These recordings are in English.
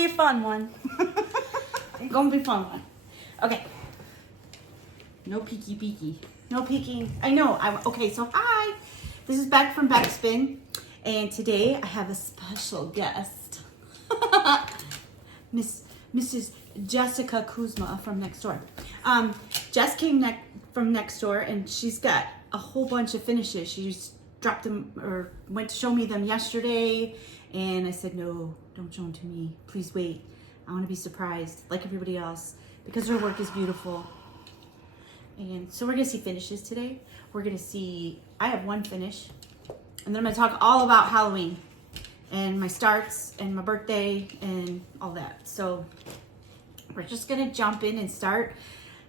be a fun one. It's gonna be a fun one. Okay. No peeky. No peeking. I know. Okay, so hi. This is Beck from Beck Spin. And today I have a special guest. Mrs. Jessica Kuzma from next door. Jess came from next door and she's got a whole bunch of finishes. She just dropped them or went to show me them yesterday. And I said, no, don't show them to me. Please wait. I want to be surprised like everybody else because her work is beautiful. And so we're going to see finishes today. We're going to see, I have one finish. And then I'm going to talk all about Halloween and my starts and my birthday and all that. So we're just going to jump in and start.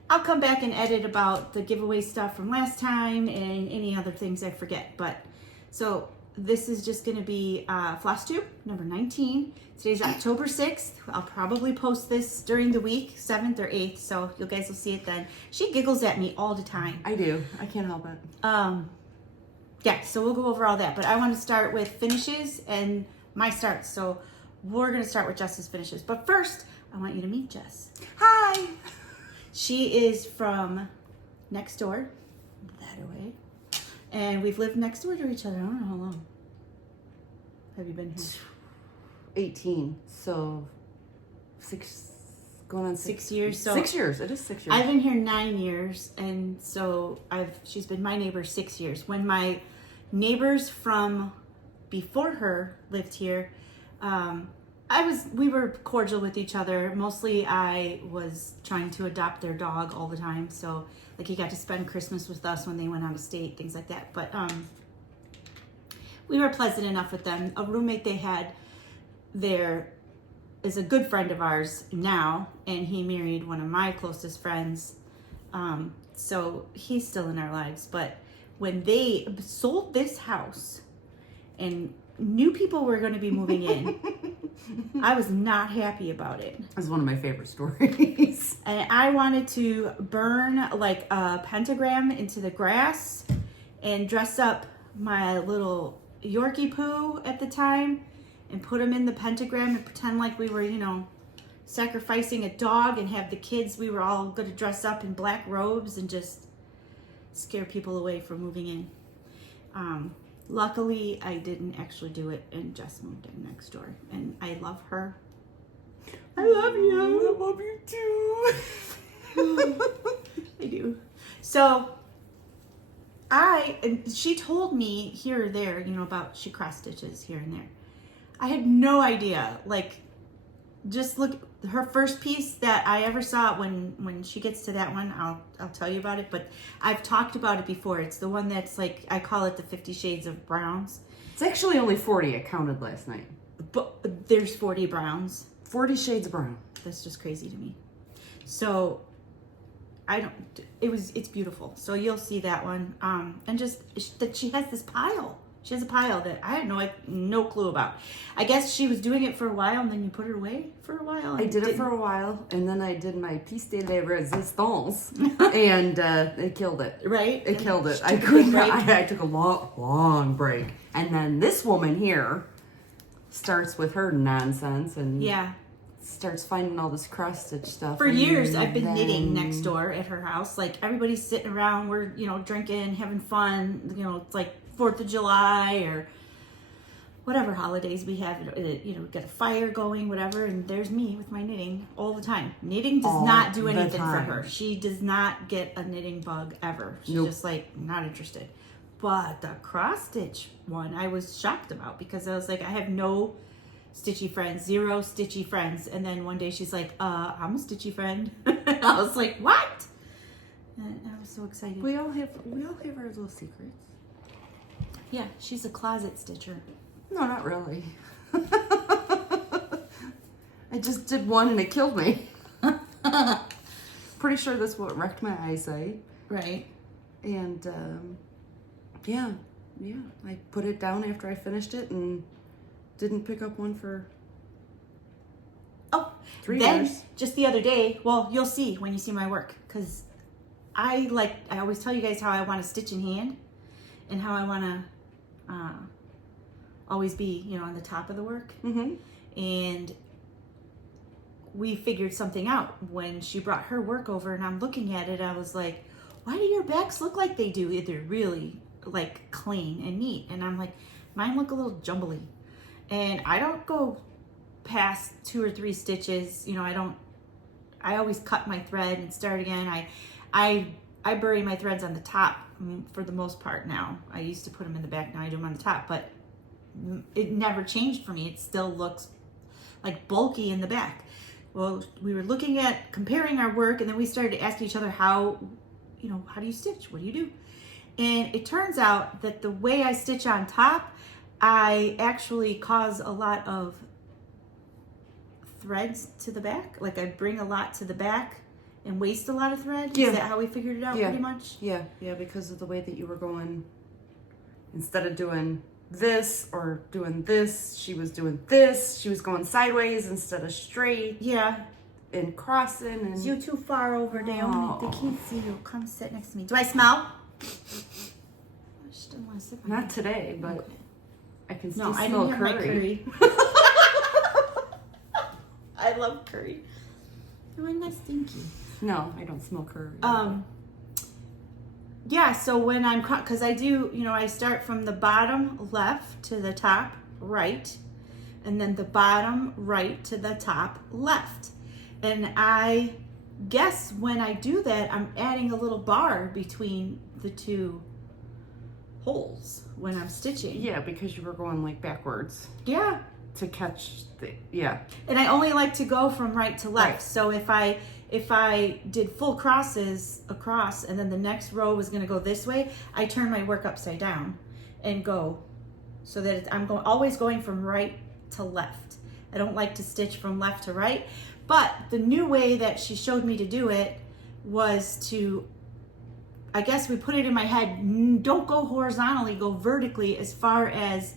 I'll come back and edit about the giveaway stuff from last time and any other things I forget. But so this is just going to be Flosstube number 19. Today's October 6th. I'll probably post this during the week, 7th or 8th. So you guys will see it then. She giggles at me all the time. I do. I can't help it. Yeah, so we'll go over all that. But I want to start with finishes and my starts. So we're going to start with Jess's finishes. But first, I want you to meet Jess. Hi. She is from next door, that away. And we've lived next door to each other. I don't know how long. Have you been here? 18. So going on 6 years. So 6 years. It is 6 years. I've been here 9 years, and so she's been my neighbor 6 years. When my neighbors from before her lived here, we were cordial with each other. Mostly I was trying to adopt their dog all the time. So like he got to spend Christmas with us when they went out of state, things like that. But we were pleasant enough with them. A roommate they had there is a good friend of ours now, and he married one of my closest friends. So he's still in our lives. But when they sold this house and knew people were going to be moving in, I was not happy about it. That's one of my favorite stories. And I wanted to burn like a pentagram into the grass and dress up my little Yorkie poo at the time and put him in the pentagram and pretend like we were, sacrificing a dog and have the kids, we were all going to dress up in black robes and just scare people away from moving in. Luckily, I didn't actually do it, and Jess moved in next door, and I love her. I love you. I love you too. I do. So, and she told me here or there, about she cross stitches here and there. I had no idea. Like, just look, her first piece that I ever saw, when she gets to that one, I'll tell you about it, but I've talked about it before. It's the one that's like, I call it the 50 Shades of Browns. It's actually only 40. I counted last night. But there's 40 browns. 40 shades of brown. That's just crazy to me. So it's beautiful. So you'll see that one. And just that she has this pile. She has a pile that I had no clue about. I guess she was doing it for a while, and then you put it away for a while. I did it for a while, and then I did my piece de resistance, and it killed it. Right? It killed it. I couldn't. I took a long break, and then this woman here starts with her nonsense, and starts finding all this cross stitch stuff. For years, I've been knitting next door at her house. Like everybody's sitting around, we're drinking, having fun. It's like 4th of July or whatever holidays we have, we've got a fire going, whatever, and there's me with my knitting all the time. Knitting does not do anything for her. She does not get a knitting bug ever. She's just like not interested. But the cross stitch one, I was shocked about because I was like, I have no stitchy friends, 0 stitchy friends. And then one day she's like, I'm a stitchy friend. I was like, what? And I was so excited. We all have our little secrets. Yeah, she's a closet stitcher. No, not really. I just did one and it killed me. Pretty sure that's what wrecked my eyesight. Right. And yeah, I put it down after I finished it and didn't pick up one for 3 years. Just the other day, well, you'll see when you see my work, because I always tell you guys how I want to stitch in hand and how I want to always be, on the top of the work. Mm-hmm. And we figured something out when she brought her work over, and I'm looking at it. I was like, why do your backs look like they do? They're really like clean and neat. And I'm like, mine look a little jumbly. And I don't go past 2 or 3 stitches. You know, I always cut my thread and start again. I bury my threads on the top for the most part now. I used to put them in the back, now I do them on the top, but it never changed for me. It still looks like bulky in the back. Well, we were looking at comparing our work, and then we started to ask each other how do you stitch? What do you do? And it turns out that the way I stitch on top, I actually cause a lot of threads to the back. Like I bring a lot to the back and waste a lot of thread. Yeah. Is that how we figured it out pretty much? Yeah, because of the way that you were going, instead of doing this or doing this, she was doing this. She was going sideways instead of straight. Yeah. And crossing. And You're too far over there. They can't see you. Come sit next to me. Do I smell? I just didn't want to sit by Not you. today, but okay. I can still No, I smell didn't have my curry. I love curry. Oh, I'm not stinky. No, I don't smell curry. Yeah, so when I'm, because I do, I start from the bottom left to the top right, and then the bottom right to the top left. And I guess when I do that, I'm adding a little bar between the 2 holes when I'm stitching. Yeah, because you were going like backwards. Yeah. To catch the, yeah. And I only like to go from right to left. Right. So if I did full crosses across and then the next row was going to go this way, I turn my work upside down and go so that I'm always going from right to left. I don't like to stitch from left to right. But the new way that she showed me to do it was to, I guess we put it in my head, don't go horizontally, go vertically as far as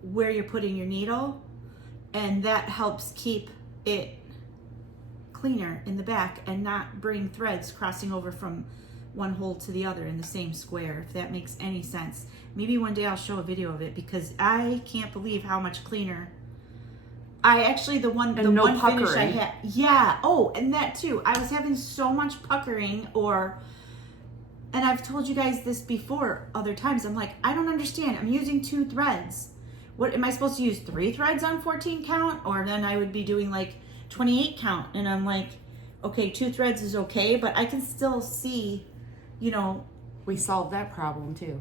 where you're putting your needle. And that helps keep it cleaner in the back and not bring threads crossing over from one hole to the other in the same square, if that makes any sense. Maybe one day I'll show a video of it, because I can't believe how much cleaner. The one finish I had. Yeah. Oh, and that too. I was having so much puckering, and I've told you guys this before other times. I'm like, I don't understand. I'm using 2 threads. What am I supposed to use? 3 threads on 14 count? Or then I would be doing like 28 count. And I'm like, okay, 2 threads is okay, but I can still see, We solved that problem too.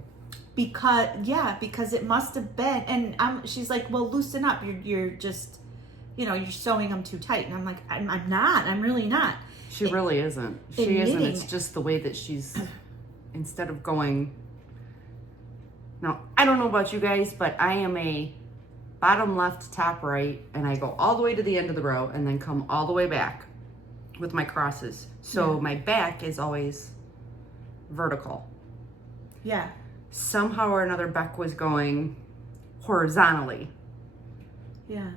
Because it must have been, and she's like, well, loosen up. You're just, you're sewing them too tight. And I'm like, I'm not. I'm really not. She really isn't. She isn't. It's just the way that she's, instead of going. Now, I don't know about you guys, but I am a bottom left, top right, and I go all the way to the end of the row and then come all the way back with my crosses. So my back is always vertical. Yeah. Somehow or another, Beck was going horizontally. Yeah.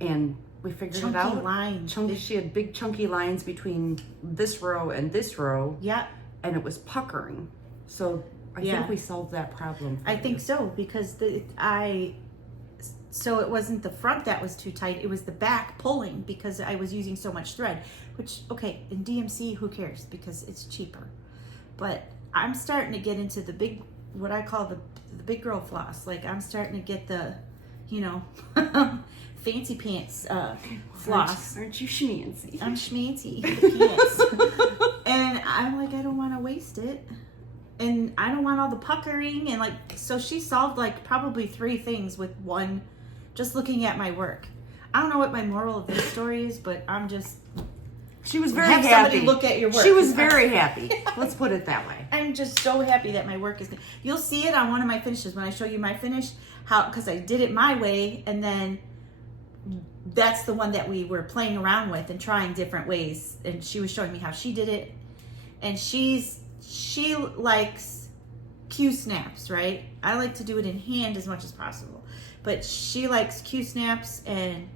And we figured it out. She had big chunky lines between this row and this row. Yeah. And it was puckering. So I think we solved that problem. I think so, because so it wasn't the front that was too tight, it was the back pulling because I was using so much thread, which, okay, in DMC, who cares, because it's cheaper. But I'm starting to get into the big, what I call the big girl floss. Like, I'm starting to get the, fancy pants floss. Aren't you schmancy? I'm schmancy. Pants. And I'm like, I don't want to waste it. And I don't want all the puckering. And so she solved probably 3 things with one, just looking at my work. I don't know what my moral of this story is, but I'm just. She was very happy. Somebody look at your work. She was very happy. Let's put it that way. I'm just so happy that my work is good. You'll see it on one of my finishes when I show you my finish, because I did it my way, and then that's the one that we were playing around with and trying different ways. And she was showing me how she did it. And she likes Q snaps, right? I like to do it in hand as much as possible. But she likes Q snaps, and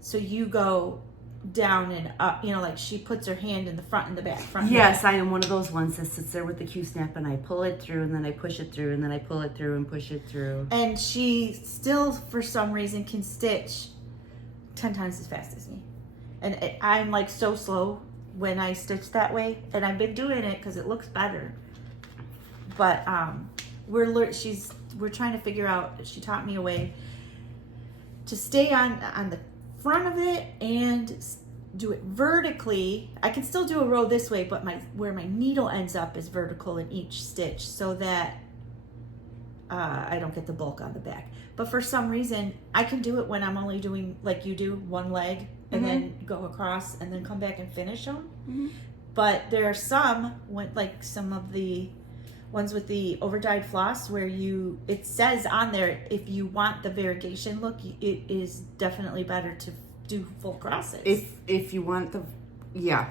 so you go down and up, she puts her hand in the front and the back. Yes, I am one of those ones that sits there with the Q snap, and I pull it through, and then I push it through, and then I pull it through and push it through. And she still, for some reason, can stitch 10 times as fast as me. And I'm like so slow when I stitch that way. And I've been doing it because it looks better. But we're trying to figure out, she taught me a way to stay on the front of it and do it vertically. I can still do a row this way, but where my needle ends up is vertical in each stitch so that I don't get the bulk on the back. But for some reason, I can do it when I'm only doing, like you do, one leg and then go across and then come back and finish them. Mm-hmm. But there are some of the ones with the over-dyed floss where it says on there, if you want the variegation look, it is definitely better to do full crosses. If you want yeah,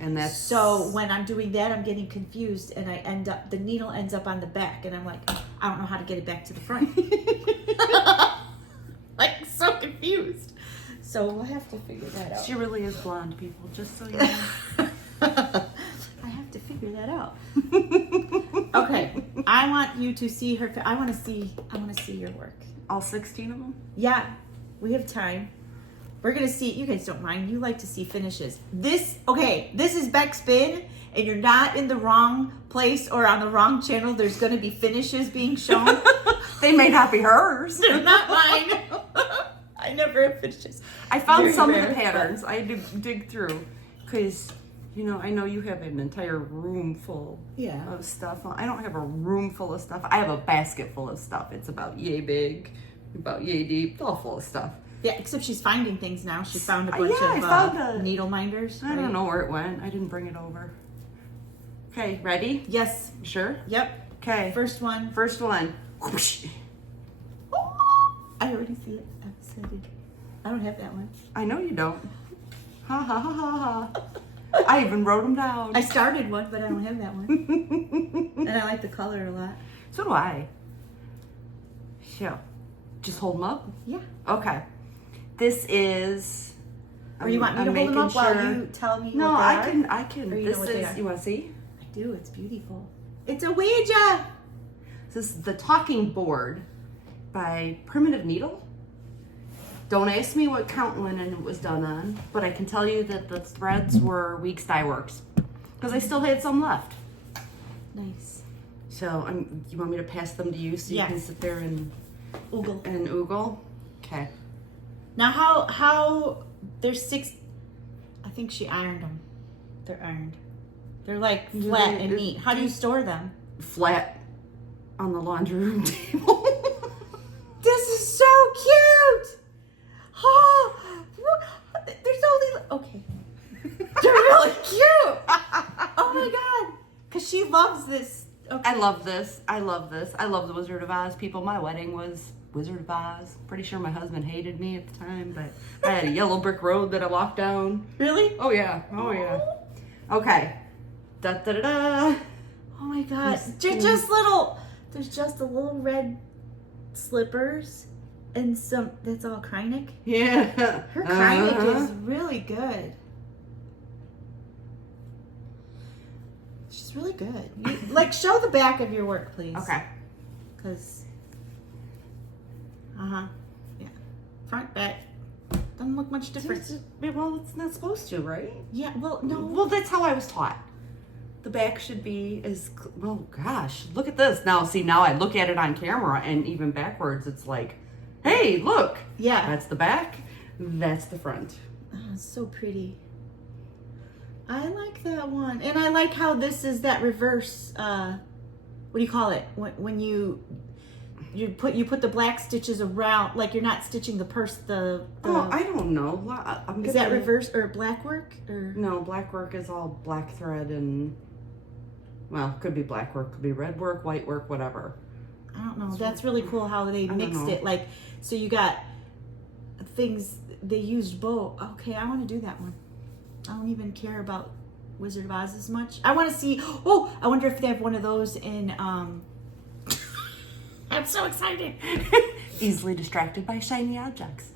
and that's... So when I'm doing that, I'm getting confused and the needle ends up on the back and I'm like, I don't know how to get it back to the front. Like, so confused. So we'll have to figure that out. She really is blonde, people, just so you know. I have to figure that out. Okay, I want you to see her. I want to see your work. All 16 of them? Yeah, we have time. We're gonna see. You guys don't mind. You like to see finishes. This is Beck Spin, and you're not in the wrong place or on the wrong channel. There's gonna be finishes being shown. They may not be hers. They're not mine. I never have finishes. I found some of the patterns. I had to dig through because, I know you have an entire room full of stuff. I don't have a room full of stuff. I have a basket full of stuff. It's about yay big, about yay deep. It's all full of stuff. Yeah, except she's finding things now. She found a bunch of needle minders. I don't know where it went. I didn't bring it over. Okay, ready? Yes. Sure? Yep. Okay. First one. I already see it. I'm excited. I don't have that one. I know you don't. Ha ha ha ha ha. I even wrote them down. I started one, but I don't have that one. And I like the color a lot. So do I. So, just hold them up? Yeah. Okay. This is... Or you want me to hold them up while you tell me what they are? No, I can. Or you know what they are? You want to see? I do. It's beautiful. It's a Ouija! This is the Talking Board by Primitive Needle. Don't ask me what count linen it was done on, but I can tell you that the threads were Weeks Dye Works because I still had some left. Nice. So, you want me to pass them to you so you can sit there and oogle? Okay. Now, how there's 6? I think she ironed them. They're ironed. They're like flat and neat. How do you store them? Flat on the laundry room table. This is so cute. Oh, there's only okay. They're really cute. Oh my god, because she loves this. Okay. I love this. I love the Wizard of Oz, people. My wedding was Wizard of Oz. Pretty sure my husband hated me at the time, but I had a yellow brick road that I walked down. Really? Oh yeah. Okay. Da da da da. Oh my god. There's just a little red slippers and that's all Krynic. Yeah. Her Krynic is really good. She's really good. Show the back of your work, please. Okay. Because, yeah. Front, back. Doesn't look much different. Well, it's not supposed to, right? Yeah, well, no. Well, that's how I was taught. The back should be well, gosh, look at this. Now I look at it on camera and even backwards, it's like, hey, look. Yeah. That's the back. That's the front. Oh, it's so pretty. I like that one. And I like how this is that reverse, what do you call it? When you put the black stitches around, like you're not stitching the purse, Oh, I don't know. Is that reverse or black work? Or no, black work is all black thread and, well, could be black work, could be red work, white work, whatever. I don't know. That's really cool how they mixed it. Like, so you got things, they used both. Okay, I want to do that one. I don't even care about Wizard of Oz as much. I want to see, I wonder if they have one of those in, I'm so excited. Easily distracted by shiny objects.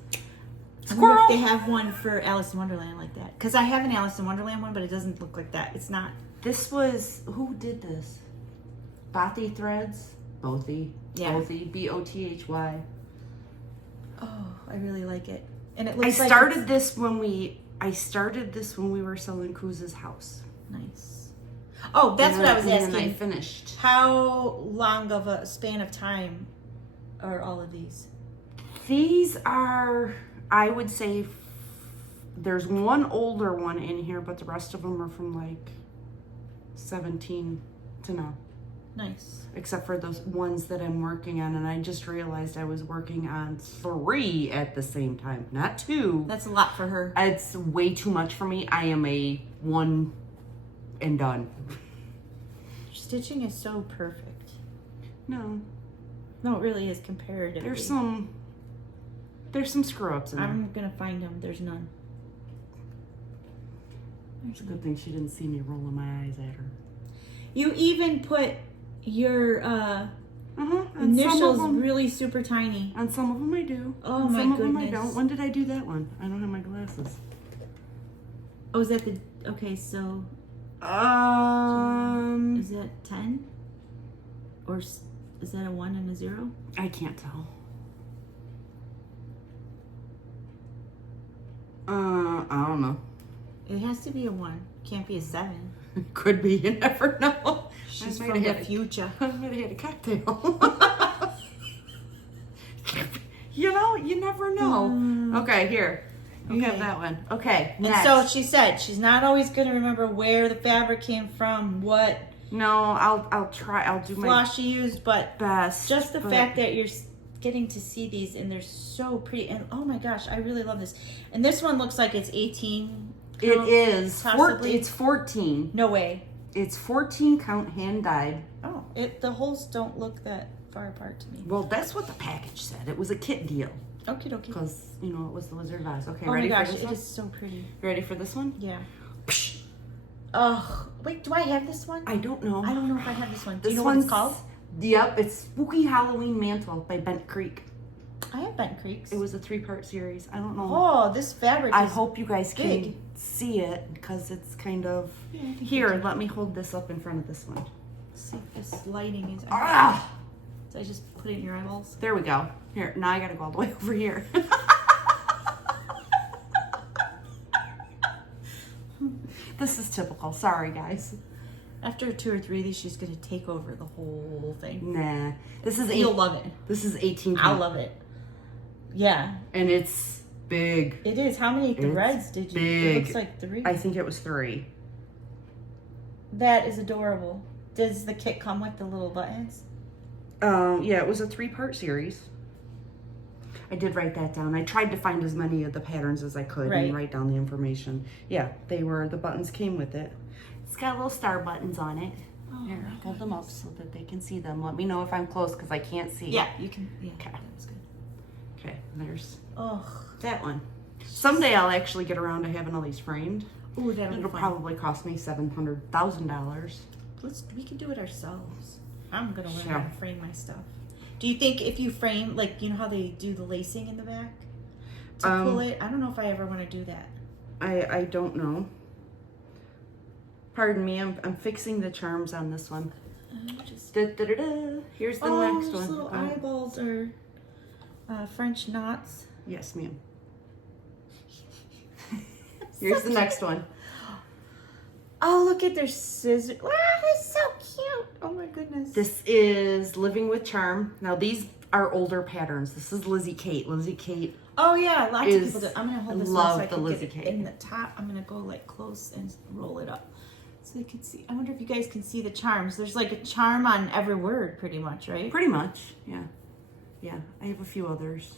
I wonder if they have one for Alice in Wonderland like that. Because I have an Alice in Wonderland one, but it doesn't look like that. It's not. This was, who did this? Bothy Threads? Bothy. Yeah. Bothy. Bothy. Oh, I really like it. And it I looks like started this when we were selling Kuz's house. Nice. Oh, that's what I was And asking. then I finished. How long of a span of time are all of these? These are, I would say, there's one older one in here, but the rest of them are from like 17 to now. Nice. Except for those ones that I'm working on, and I just realized I was working on 3 at the same time, not 2. That's a lot for her. It's way too much for me. I am a one and done. Stitching is so perfect. No, No, it really is comparatively. there's some screw ups in there. I'm gonna find them. There's none. It's a good thing she didn't see me rolling my eyes at her. You even put your On initials some of them, really super tiny. on some of them I do. Oh, on my some of them I goodness. don't. When did I do that one? I don't have my glasses. Oh, is that the... Okay, so... Is that 10? Or is that a 1 and a 0? I can't tell. I don't know. It has to be a 1. Can't be a 7. Could be. You never know. She's I from might the have future. I might have had a cocktail. You know, you never know. Okay, here. You have Okay. that one. Okay, And next. so she said she's not always going to remember where the fabric came from, what No, I'll try. I'll do my floss she used, but best. just the but fact that you're getting to see these and they're so pretty. And oh my gosh, I really love this. And this one looks like it's 18. it count, is possibly. it's 14. No way. It's 14 count hand dyed. Oh, the holes don't look that far apart to me. Well, that's what the package said. It was a kit deal Okay, okay. because it was the Wizard of Oz. Okay, Oh my ready gosh, for this it one? is so pretty. Ready for this one? Yeah. Oh, wait, do I have this one? I don't know. I don't know if I have this one. Do This you know what it's one's- called? Yep, it's Spooky Halloween Mantle by Bent Creek. I have Bent Creeks. It was a 3-part series. I don't know. Oh, this fabric I is hope you guys can big. see it because it's kind of... Yeah, I think Here, you can. let me hold this up in front of this one. See if this lighting is. Ah! Did I just put it in your eyeballs? There we go. Here, now I gotta go all the way over here. This is typical. Sorry, guys. After 2 or 3 of these, she's gonna take over the whole thing. Nah. This is You'll love it. This is 18 I'll count. love it. Yeah, And it's big. it is. How many It's threads did you? It big. looks like 3. I think it was 3. That is adorable. Does the kit come with the little buttons? Yeah, it was a 3-part series. I did write that down. I tried to find as many of the patterns as I could Right. and write down the information. Yeah, the buttons came with it. It's got little star buttons on it. Oh, Here, my hold them up so that they can see them. Let me know if I'm close because I can't see. Yeah, you can. Yeah, Okay. that was good. Okay, there's Oh, that one. Someday I'll actually get around to having all these framed. ooh, that'll be It'll fun. probably cost me $700,000. We can do it ourselves. I'm gonna learn Sure. how to frame my stuff. Do you think if you frame, like, you know how they do the lacing in the back to pull it? I don't know if I ever want to do that. I don't know. Pardon me, I'm fixing the charms on this one. Just Da-da-da-da. Here's the next those one. little eyeballs are French knots. Yes, ma'am. Here's the next one. Oh, look at their scissors. Wow, that's so cute. Oh my goodness. This is Living with Charm. Now these are older patterns. This is Lizzie Kate. Lizzie Kate. Oh yeah, lots of is- people do. I'm gonna hold this love one so I the can Lizzie get it Kate. in the top. I'm gonna go like close and roll it up so you can see. I wonder if you guys can see the charms. There's like a charm on every word, pretty much, right? Pretty much, yeah. Yeah, I have a few others.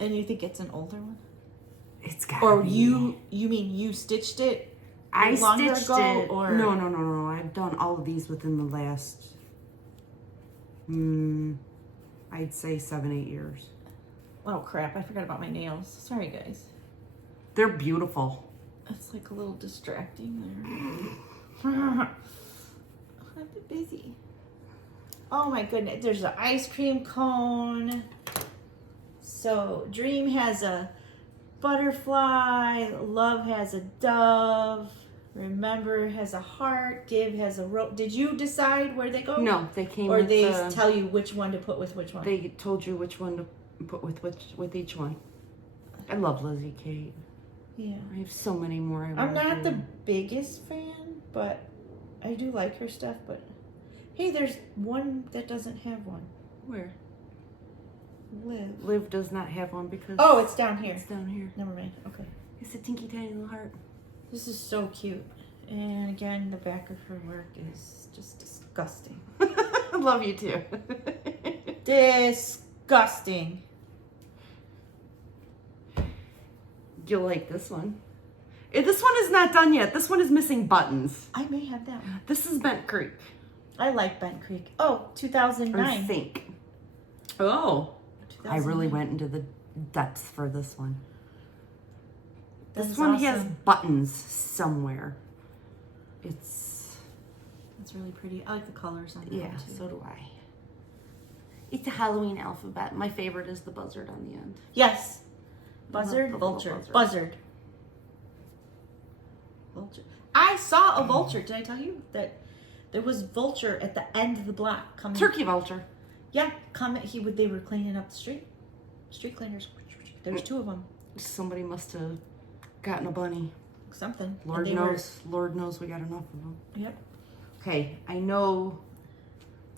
And you think it's an older one? It's got. Or you mean you stitched it? I longer stitched ago, it. or- No. I've done all of these within the last, I'd say 7-8 years. Oh crap! I forgot about my nails. Sorry, guys. They're beautiful. It's like a little distracting there. I've been busy. Oh my goodness! There's an ice cream cone. So Dream has a butterfly. Love has a dove. Remember has a heart. Give has a rope. Did you decide where they go? No, they came Or with they tell you which one to put with which one? They told you which one to put with each one. I love Lizzie Kate. Yeah. I have so many more. I'm not the biggest fan, but I do like her stuff. But hey, there's one that doesn't have one. Where? Liv does not have one because... Oh, it's down here. It's down here. Never mind. Okay. It's a tinky tiny little heart. This is so cute. And again, the back of her work is just disgusting. I love you too. Disgusting. You'll like this one. This one is not done yet. This one is missing buttons. I may have that one. This is Bent Creek. I like Bent Creek. Oh, 2009. I think. Oh. I really 2009. went into the depths for this one. That This is one has awesome. buttons somewhere. It's really pretty. I like the colors on that yeah, one too. so do I. It's a Halloween alphabet. My favorite is the buzzard on the end. Yes. I love Buzzard, the little vulture. buzzard. Buzzard. Vulture. I saw a vulture. Did I tell you that there was vulture at the end of the block coming? Turkey vulture. Yeah, they were cleaning up the street. Street cleaners. There's two of them. Somebody must have gotten a bunny. Something. Lord And they knows. Lord knows we got enough of them. Yep. Okay, I know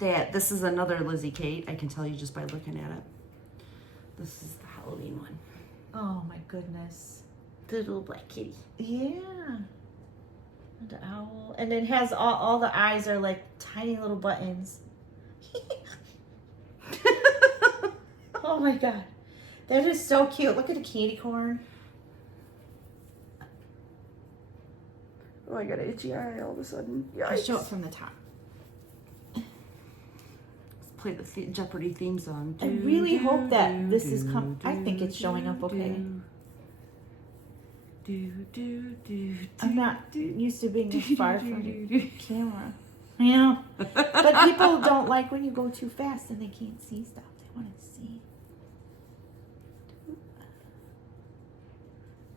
that this is another Lizzie Kate. I can tell you just by looking at it. This is the Halloween one. Oh my goodness. The little black kitty. Yeah. And the owl. And it has all the eyes are like tiny little buttons. Oh my god. That is so cute. Look at the candy corn. Oh, I got an itchy eye all of a sudden. I'll show it from the top. Let's play the Jeopardy theme song. I really hope that this is I think it's showing up okay. I'm not used to being this far from the camera. I know. But people don't like when you go too fast and they can't see stuff. They want to see.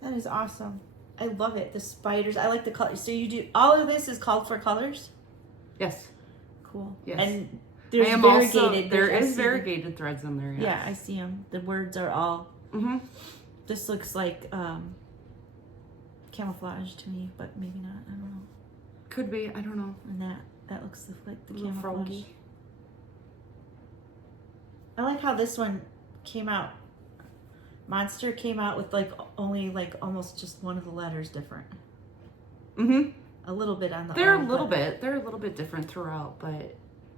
That is awesome. I love it. The spiders. I like the colors. So you do all of this is called for colors? Yes. Cool. Yes. And there's I am variegated. also, there I is see them. variegated threads in there. Yes. Yeah, I see them. The words are all. Mm-hmm. This looks like camouflage to me, but maybe not. I don't know. Could be. I don't know. And that looks like the Little camouflage. froggy. I like how this one came out. Monster came out with only almost just one of the letters different. Mm-hmm. A little bit on the. They're O, a little but- bit. They're a little bit different throughout, but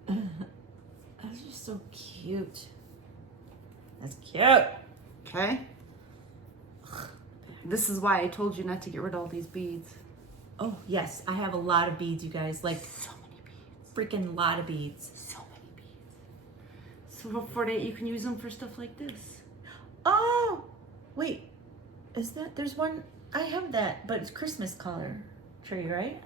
That's just so cute. That's cute. okay. This is why I told you not to get rid of all these beads. Oh yes, I have a lot of beads, you guys. Like So many beads. freaking lot of beads. So many beads. So for that, you can use them for stuff like this. Oh, wait. Is that there's one? I have that, but it's Christmas color tree, right?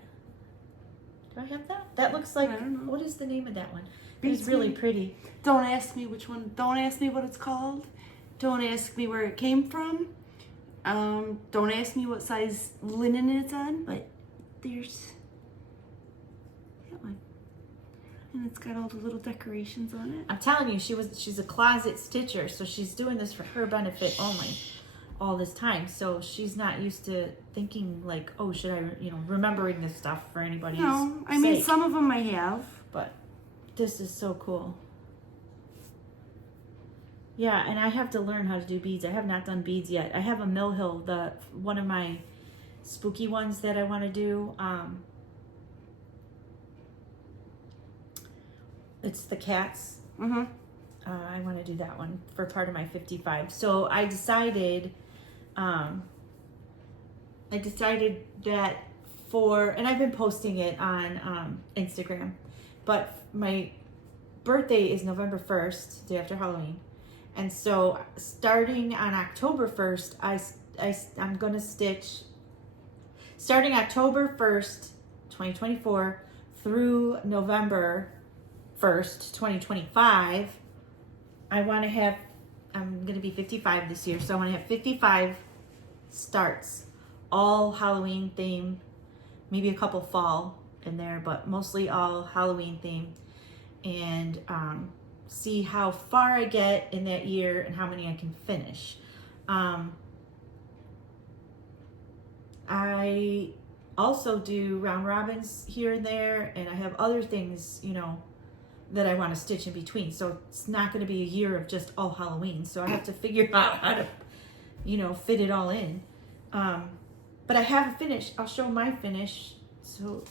Do I have that? That looks like. I don't know. What is the name of that one? Beats It's really me. pretty. Don't ask me which one. Don't ask me what it's called. Don't ask me where it came from. Don't ask me what size linen it's on. But there's that one, and it's got all the little decorations on it. I'm telling you, she's a closet stitcher, so she's doing this for her benefit only, all this time. So she's not used to thinking like, oh, should I, remembering this stuff for anybody's No, I mean sake. some of them I have. But this is so cool. Yeah, and I have to learn how to do beads. I have not done beads yet. I have a Mill Hill, one of my spooky ones that I want to do. It's the cats. Mm-hmm. I want to do that one for part of my 55. So I decided that and I've been posting it on Instagram, but my birthday is November 1st, day after Halloween. And so starting on October 1st, I'm going to stitch, starting October 1st, 2024 through November 1st, 2025, I'm going to be 55 this year, so I want to have 55 starts, all Halloween theme, maybe a couple fall in there, but mostly all Halloween theme, and see how far I get in that year and how many I can finish. I also do round robins here and there, and I have other things, you know, that I want to stitch in between. So it's not going to be a year of just all Halloween. So I have to figure out how to, you know, fit it all in. But I have a finish. I'll show my finish. So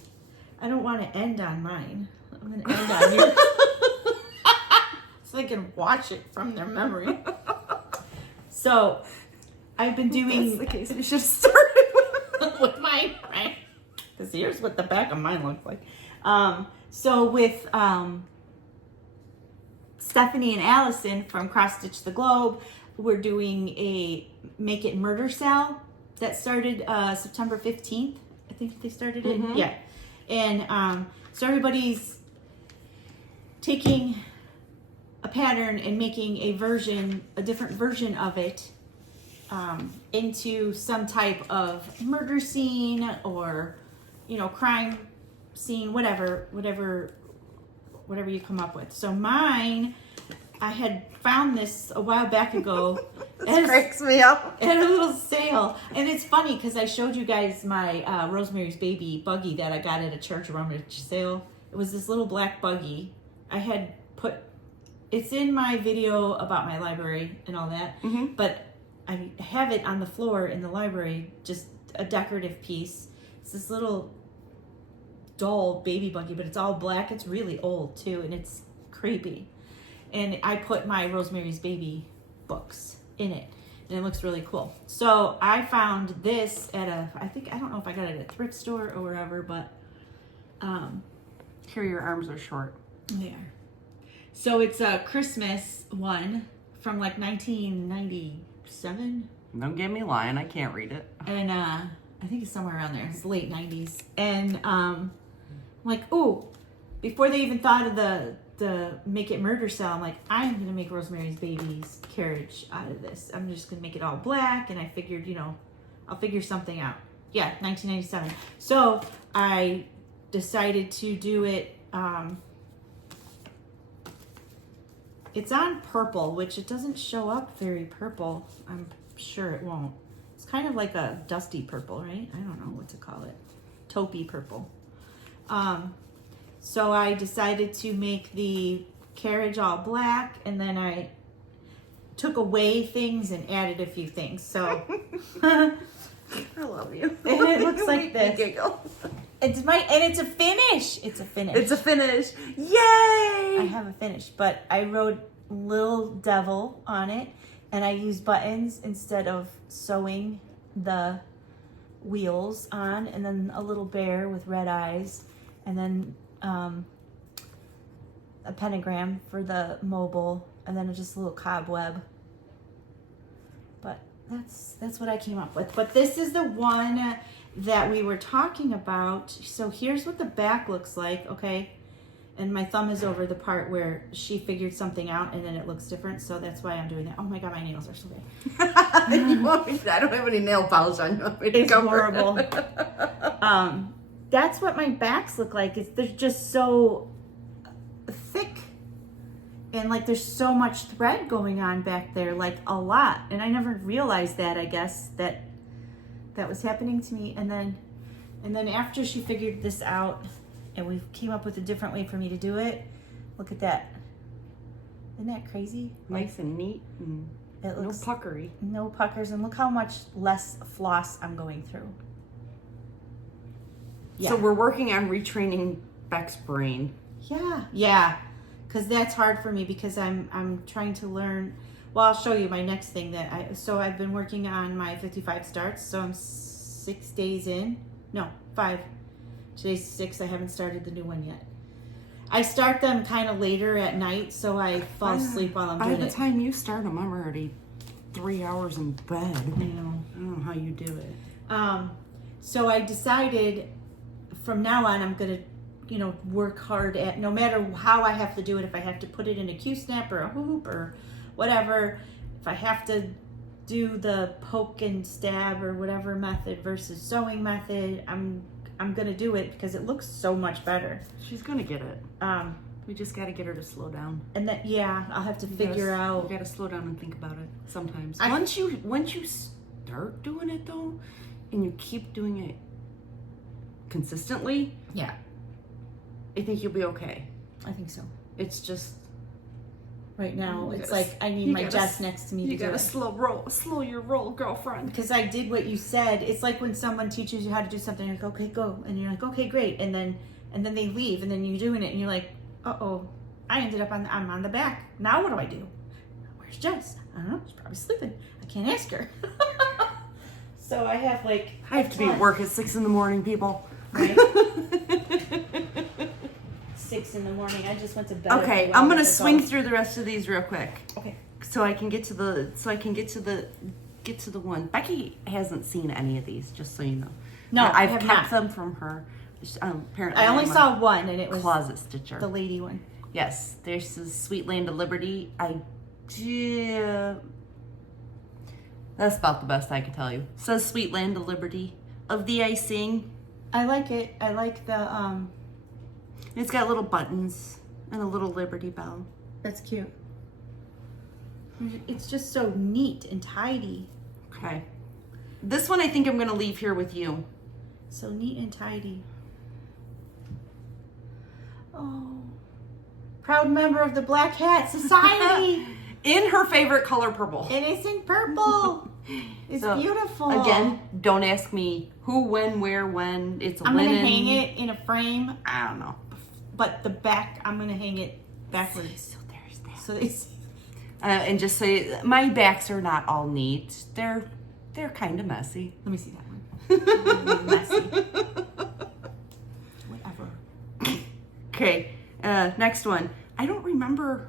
I don't want to end on mine. I'm going to end on yours. So they can watch it from their memory. So I've been doing... That's the case. We should have started with mine, right? Because here's what the back of mine looks like. So with Stephanie and Allison from Cross Stitch the Globe, we're doing a Make It Murder sale that started September 15th. I think they started it. Mm-hmm. Yeah. And so everybody's taking a pattern and making a different version of it into some type of murder scene or, you know, crime scene, whatever you come up with. So mine, I had found this a while back ago. This cracks me up. At a little sale. And it's funny because I showed you guys my Rosemary's Baby buggy that I got at a church rummage sale. It was this little black buggy. I had it's in my video about my library and all that, mm-hmm. but I have it on the floor in the library, just a decorative piece. It's this little doll baby buggy, but it's all black. It's really old too, and it's creepy. And I put my Rosemary's Baby books in it, and it looks really cool. So I found this at I don't know if I got it at a thrift store or wherever, but here your arms are short. They are. So it's a Christmas one from like 1997. Don't get me lying, I can't read it. And I think it's somewhere around there. It's late 90s. And I'm like, oh, before they even thought of the Make It Murder sale, I'm like, I'm going to make Rosemary's Baby's carriage out of this. I'm just going to make it all black. And I figured, you know, I'll figure something out. Yeah, 1997. So I decided to do it. It's on purple, which it doesn't show up very purple. I'm sure it won't. It's kind of like a dusty purple, right? I don't know what to call it. Taupey purple. So I decided to make the carriage all black, and then I took away things and added a few things. So I love you. And it looks like this. Giggle. It's a finish. It's a finish. It's a finish. Yay! I have a finish, but I wrote Little Devil on it, and I used buttons instead of sewing the wheels on, and then a little bear with red eyes, and then a pentagram for the mobile, and then just a little cobweb. But that's what I came up with. But this is the one that we were talking about. So here's what the back looks like, okay? And my thumb is over the part where she figured something out, and then it looks different, so that's why I'm doing that. Oh my god, my nails are so big. You want me to, I don't have any nail polish on. You want me to It's horrible. That's what my backs look like. They're just so thick, and like there's so much thread going on back there, like a lot. And I never realized that, I guess, that was happening to me. And then after she figured this out, and we came up with a different way for me to do it. Look at that. Isn't that crazy? Nice and neat. And it looks, no puckery. No puckers. And look how much less floss I'm going through. Yeah. So we're working on retraining Beck's brain. Yeah. Because that's hard for me because I'm trying to learn. Well, I'll show you my next thing so I've been working on my 55 starts. So I'm 6 days in. No, 5. Today's 6. I haven't started the new one yet. I start them kind of later at night, so I fall asleep while I'm doing it. By the time you start them, I'm already 3 hours in bed. I know. I don't know how you do it. So I decided from now on I'm going to, work hard at, no matter how I have to do it, if I have to put it in a Q-snap or a hoop or whatever, if I have to do the poke and stab or whatever method versus sewing method, I'm gonna do it because it looks so much better. She's gonna get it. We just gotta get her to slow down. And that, I'll have to figure out. You gotta slow down and think about it sometimes. Once you start doing it though, and you keep doing it consistently, Yeah, I think you'll be okay. I think so. It's just Right now, You it's gotta- like I need you my gotta- Jess next to me to you do gotta it. slow your roll, girlfriend. Because I did what you said. It's like when someone teaches you how to do something, you're like, okay, go. And you're like, okay, great. And then they leave, and then you're doing it, and you're like, uh-oh, I'm on the back. Now what do I do? Where's Jess? I don't know. She's probably sleeping. I can't ask her. So I have like... I have to be at work at 6 a.m, people. Right? 6 a.m. I just went to bed. Okay, I'm gonna swing through the rest of these real quick. Okay. So I can get to the one. Becky hasn't seen any of these, just so you know. No, I I've have kept not. them from her. Apparently, I only I'm a saw one, and it was closet stitcher. the lady one. Yes, there's the Sweet Land of Liberty. That's about the best I can tell you. It says Sweet Land of Liberty. Of the icing. I like it. I like the It's got little buttons and a little Liberty Bell. That's cute. It's just so neat and tidy. Okay. This one I think I'm going to leave here with you. So neat and tidy. Oh. Proud member of the Black Hat Society. In her favorite color, purple. And it's in purple. It's So, beautiful. Again, don't ask me who, when, where, when. It's I'm linen. going to hang it in a frame, I don't know. but the back, I'm going to hang it backwards. So there's that. So they see. And just say, my backs are not all neat. They're kind of messy. Let me see that one. Messy. Whatever. Okay, next one. I don't remember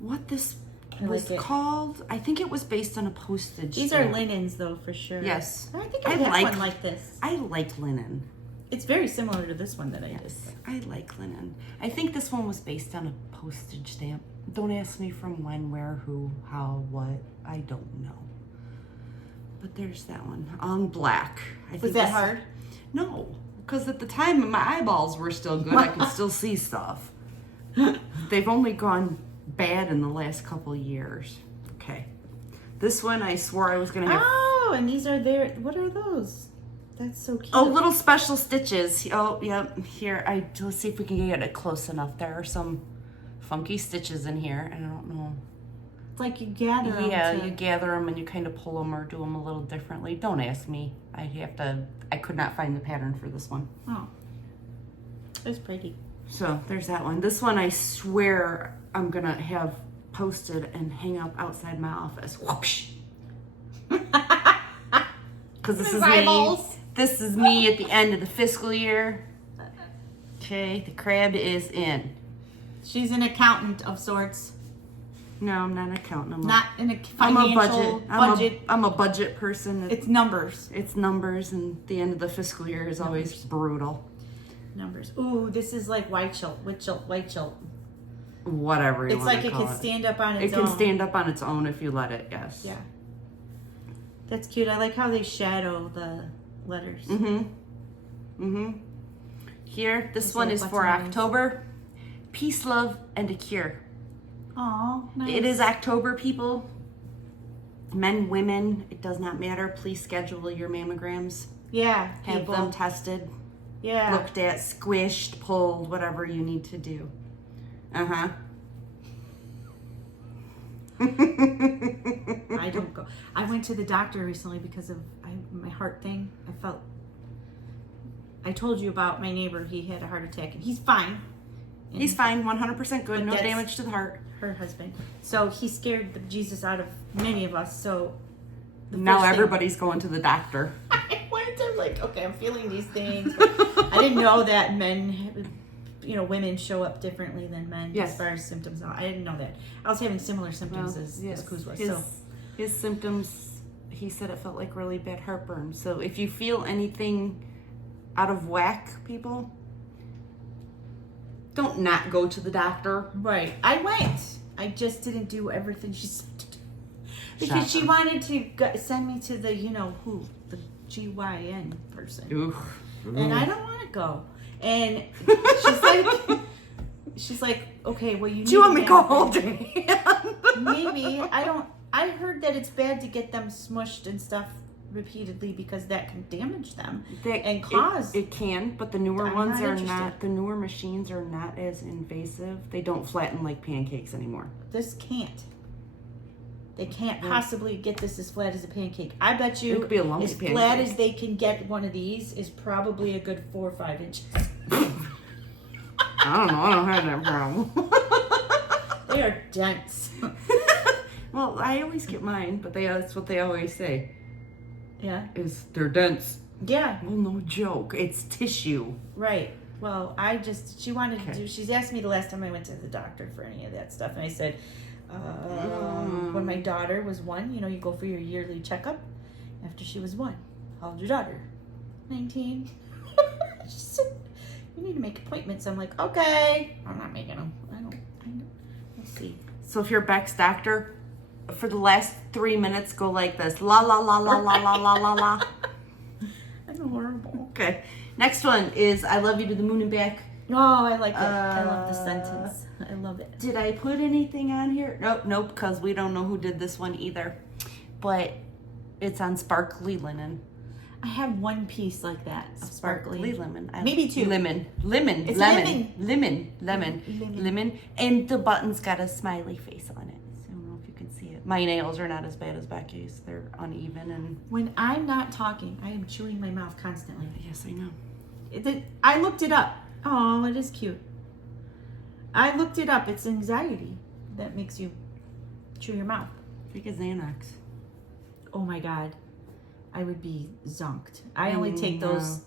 what this was like it. called. I think it was based on a postage These stamp. are linens, though, for sure. Yes. I think I I have like- one like this. I like linen. It's very similar to this one that I did. Yes, I like linen. I think this one was based on a postage stamp. Don't ask me from when, where, who, how, what. I don't know. But there's that one. On black. Was that hard? No, because at the time my eyeballs were still good. I could still see stuff. They've only gone bad in the last couple years. Okay. This one I swore I was going to have. Oh, and these are there. What are those? That's so cute. Oh, little special stitches. Oh, yep. Here, let's see if we can get it close enough. There are some funky stitches in here, and I don't know. It's like you gather them. Yeah, you gather them and you kind of pull them or do them a little differently. Don't ask me. I could not find the pattern for this one. Oh, it's pretty. So there's that one. This one I swear I'm gonna have posted and hang up outside my office. Whoosh. Because this is me. This is me at the end of the fiscal year. Okay, the crab is in. She's an accountant of sorts. No, I'm not an accountant. Not in a I'm a financial budget. I'm a budget person. It's numbers. It's numbers, and the end of the fiscal year is always brutal. Numbers. Ooh, this is like white chilt. Whatever you It's want like to it call can it. stand up on its It own. can stand up on its own if you let it, yes. Yeah. That's cute. I like how they shadow the letters. Here, this These one little is for buttons. October. Peace, love, and a cure. Aw, nice. It is October, people. Men, women, it does not matter. Please schedule your mammograms. Yeah, Have people. them tested, Yeah. looked at, squished, pulled, whatever you need to do. Uh-huh. I don't go. I went to the doctor recently because of my heart thing. I told you about my neighbor. He had a heart attack, and he's fine. And He's fine, 100% good, But no that's- damage to the heart. her husband. So he scared the Jesus out of many of us. So the Now first thing- everybody's going to the doctor. I went to like, okay, I'm feeling these things. But I didn't know that men, women show up differently than men Yes. as far as symptoms. I didn't know that. I was having similar symptoms as Kuz was. His symptoms, he said it felt like really bad heartburn. So if you feel anything out of whack, people, don't not go to the doctor. Right. I went. I just didn't do everything she said to do. Because she Shocker. wanted to send me to the, who, the GYN person. Oof. And I don't want to go. And she's like, okay, well, you Do you want me to go mammogram. hold your hand? Maybe. I heard that it's bad to get them smushed and stuff repeatedly because that can damage them That, and cause. It can, but the newer I'm ones not are interested. not. The newer machines are not as invasive. They don't flatten like pancakes anymore. This can't. They can't possibly get this as flat as a pancake. I bet you It could be a lumpy as pancake. flat as they can get one of these is probably a good 4 or 5 inches. I don't know. I don't have that problem. They are dense. Well, I always get mine, but that's what they always say. Yeah. Is they're dense. Yeah. Well, no joke. It's tissue. Right. Well, she wanted to do, she's asked me the last time I went to the doctor for any of that stuff. And I said, when my daughter was 1, you go for your yearly checkup. After she was 1, how old's your daughter? 19. She said, you need to make appointments. I'm like, okay. I'm not making them. I know. We'll see. So if you're Beck's doctor, for the last 3 minutes, go like this. La la la la la la la la la. That's horrible. Okay. Next one is I love you to the moon and back. Oh, I like it. I love the sentence. I love it. Did I put anything on here? Nope, because we don't know who did this one either. But it's on sparkly linen. I have one piece like that of sparkly. lemon. Maybe 2. Lemon. It's Lemon. And the button's got a smiley face on it. So I don't know if you can see it. My nails are not as bad as Becky's. They're uneven and... When I'm not talking, I am chewing my mouth constantly. Yes, I know. I looked it up. Oh, it is cute. I looked it up. It's anxiety that makes you chew your mouth. Take a Xanax. Oh my God. I would be zonked. I only take those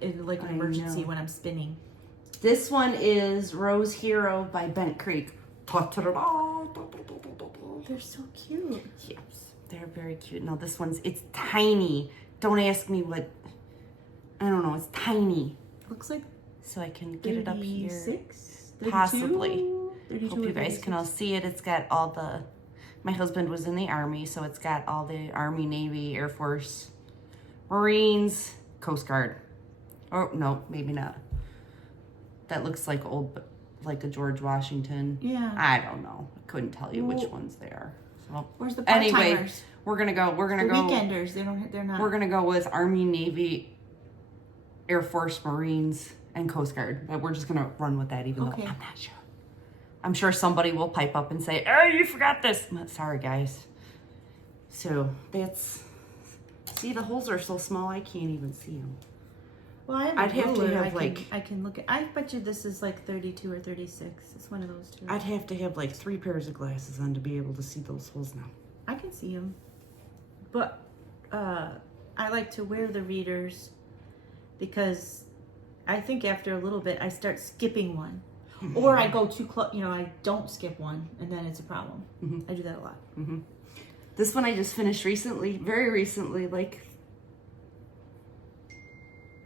in like an emergency when I'm spinning. This one is Rose Hero by Bent Creek. They're so cute. Yes, they're very cute. No, it's tiny. Don't ask me what, I don't know, it's tiny. Looks like So I can get it up here. 36? Possibly. 32 Hope you guys can all see it. It's got all the, my husband was in the Army, so it's got all the Army, Navy, Air Force, Marines, Coast Guard. Oh, no, maybe not. That looks like like a George Washington. Yeah. I don't know. I couldn't tell you which ones they are. So Where's the part-timers? anyway, we're gonna go. Weekenders. They're not. We're gonna go with Army, Navy, Air Force, Marines, and Coast Guard. But we're just gonna run with that, even though I'm not sure. I'm sure somebody will pipe up and say, "Oh, you forgot this." Sorry, guys. So that's. See, the holes are so small I can't even see them. Well, I'd have to have I can look at. I bet you this is like 32 or 36. It's one of those two. I'd have to have like 3 pairs of glasses on to be able to see those holes now. I can see them, but I like to wear the readers because I think after a little bit I start skipping one, or I go too close. I don't skip one, and then it's a problem. I do that a lot. This one I just finished recently, very recently, like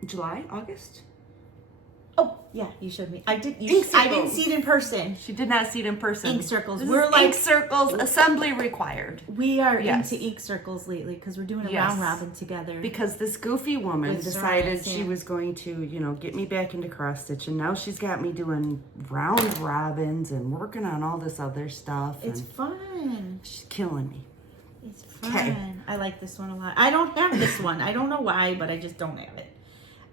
July, August. Oh yeah, you showed me. I did. Ink I didn't circles. see it in person. She did not see it in person. Ink circles. This We're is like ink circles, assembly required. We are Yes. into ink circles lately because we're doing a Yes. round robin together. Because this goofy woman With decided ceramics, she yeah. was going to, get me back into cross stitch, and now she's got me doing round robins and working on all this other stuff. It's and fun. she's killing me. It's fun. 'Kay. I like this one a lot. I don't have this one. I don't know why, but I just don't have it.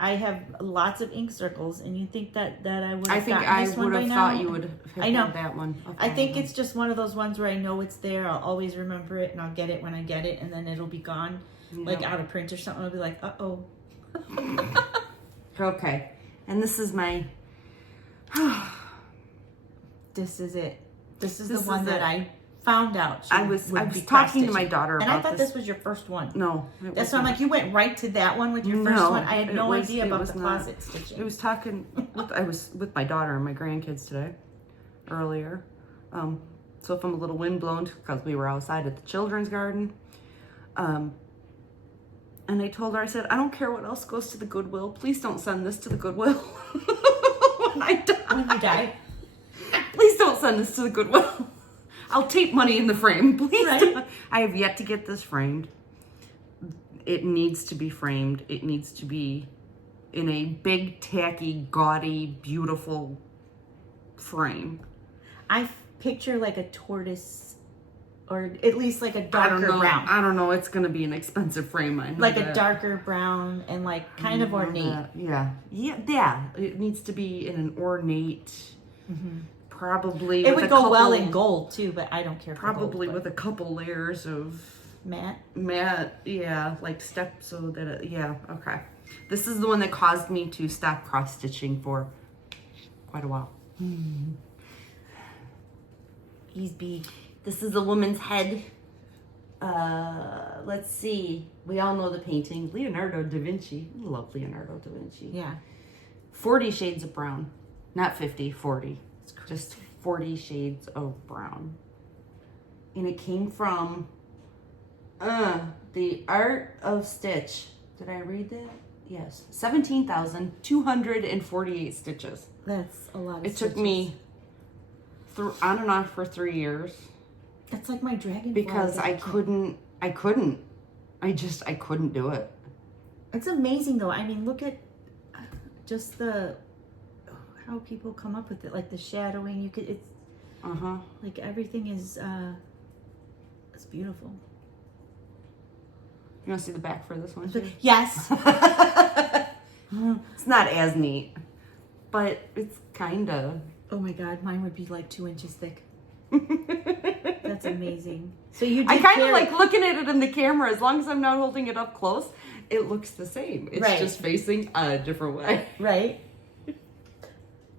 I have lots of ink circles, and you think that I would have I think gotten I this one would by have now? thought you would have I know. had that one. I think it's just one of those ones where I know it's there. I'll always remember it, and I'll get it when I get it, and then it'll be gone, like out of print or something. I'll be like, uh-oh. Okay. And this is my... This is it. This is This the one is that it. I found out. I was talking to my daughter and about I thought this was your first one. No. That's why I'm like, you went right to that one with your first No, one. I had no idea it about was the not. closet stitching. I was talking, I was with my daughter and my grandkids today, earlier. So if I'm a little windblown, because we were outside at the children's garden. And I told her, I said, I don't care what else goes to the Goodwill. Please don't send this to the Goodwill when I die. When you die. Please don't send this to the Goodwill. I'll take money in the frame, please. Right? Don't. I have yet to get this framed. It needs to be framed. It needs to be in a big, tacky, gaudy, beautiful frame. I picture like a tortoise or at least like a darker brown. I don't know. It's going to be an expensive frame. I know like that. A darker brown and like kind of ornate. Yeah. It needs to be in an ornate, probably. It would go well in gold too, but I don't care for probably gold. With a couple layers of matte, yeah, like steps so that okay. This is the one that caused me to stop cross stitching for quite a while. He's big. This is a woman's head. Let's see. We all know the painting. Leonardo da Vinci. I love Leonardo da Vinci. Yeah. 40 shades of brown. Not 50, 40. Just 40 shades of brown. And it came from The Art of Stitch. Did I read that? Yes. 17,248 stitches. That's a lot of stitches. It took me on and off for 3 years. That's like my dragon. Because I couldn't do it. It's amazing though. I mean, look at just how people come up with it, like the shadowing. It's like everything is it's beautiful. You want to see the back for this one too? Yes. It's not as neat, but it's kind of. Oh my God, mine would be like 2 inches thick. That's amazing. So you did I kind of like looking at it in the camera. As long as I'm not holding it up close, it looks the same. It's just facing a different way. Right.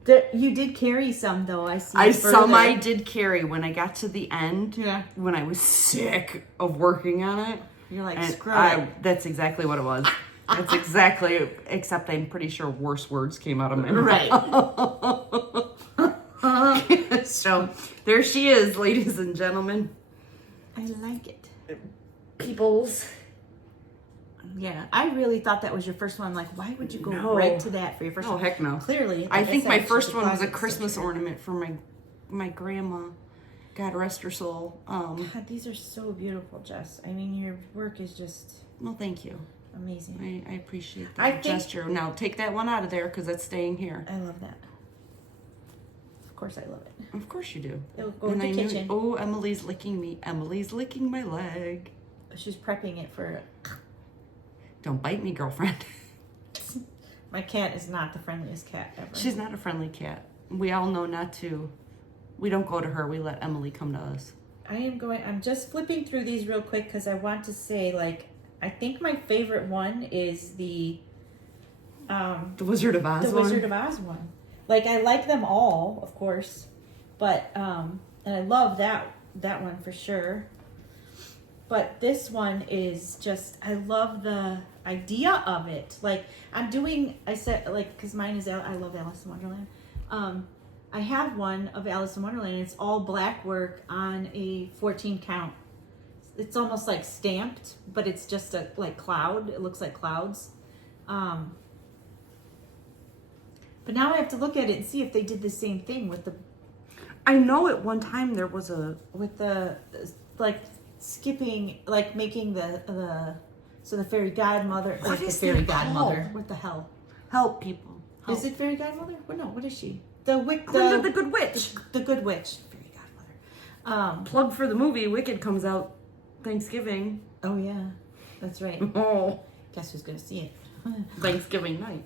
You did carry some though. I see. Some I did carry when I got to the end. Yeah. When I was sick of working on it. You're like, screw it. That's exactly what it was. That's exactly. Except I'm pretty sure worse words came out of my mouth. Right. So there she is, ladies and gentlemen. I like it. Peoples. Yeah, I really thought that was your first one. Like, why would you go right to that for your first one? Oh, heck no. Clearly. I think my first one was a Christmas ornament for my grandma. God rest her soul. God, these are so beautiful, Jess. I mean, your work is just... Well, thank you. Amazing. I appreciate that gesture. Now, take that one out of there because it's staying here. I love that. Of course I love it. Of course you do. It'll go in the kitchen. Oh, Emily's licking me. Emily's licking my leg. She's prepping it for... Don't bite me, girlfriend. My cat is not the friendliest cat ever. She's not a friendly cat. We all know not to. We don't go to her. We let Emily come to us. I'm just flipping through these real quick because I want to say, like, I think my favorite one is the Wizard of Oz one. The Wizard of Oz one. Like, I like them all, of course, but and I love that one for sure. But this one is just, I love the idea of it. Like, because mine is, I love Alice in Wonderland. I have one of Alice in Wonderland, and it's all black work on a 14 count. It's almost like stamped, but it's just a cloud. It looks like clouds. But now I have to look at it and see if they did the same thing with the... I know at one time there was with the, skipping, making the fairy godmother... What is the fairy that godmother? called? What the hell? Help, people. Help. Is it fairy godmother? Well, no, what is she? The Good Witch. The Good Witch. Fairy godmother. Plug for the movie. Wicked comes out Thanksgiving. Oh, yeah. That's right. Oh. Guess who's going to see it? Thanksgiving night.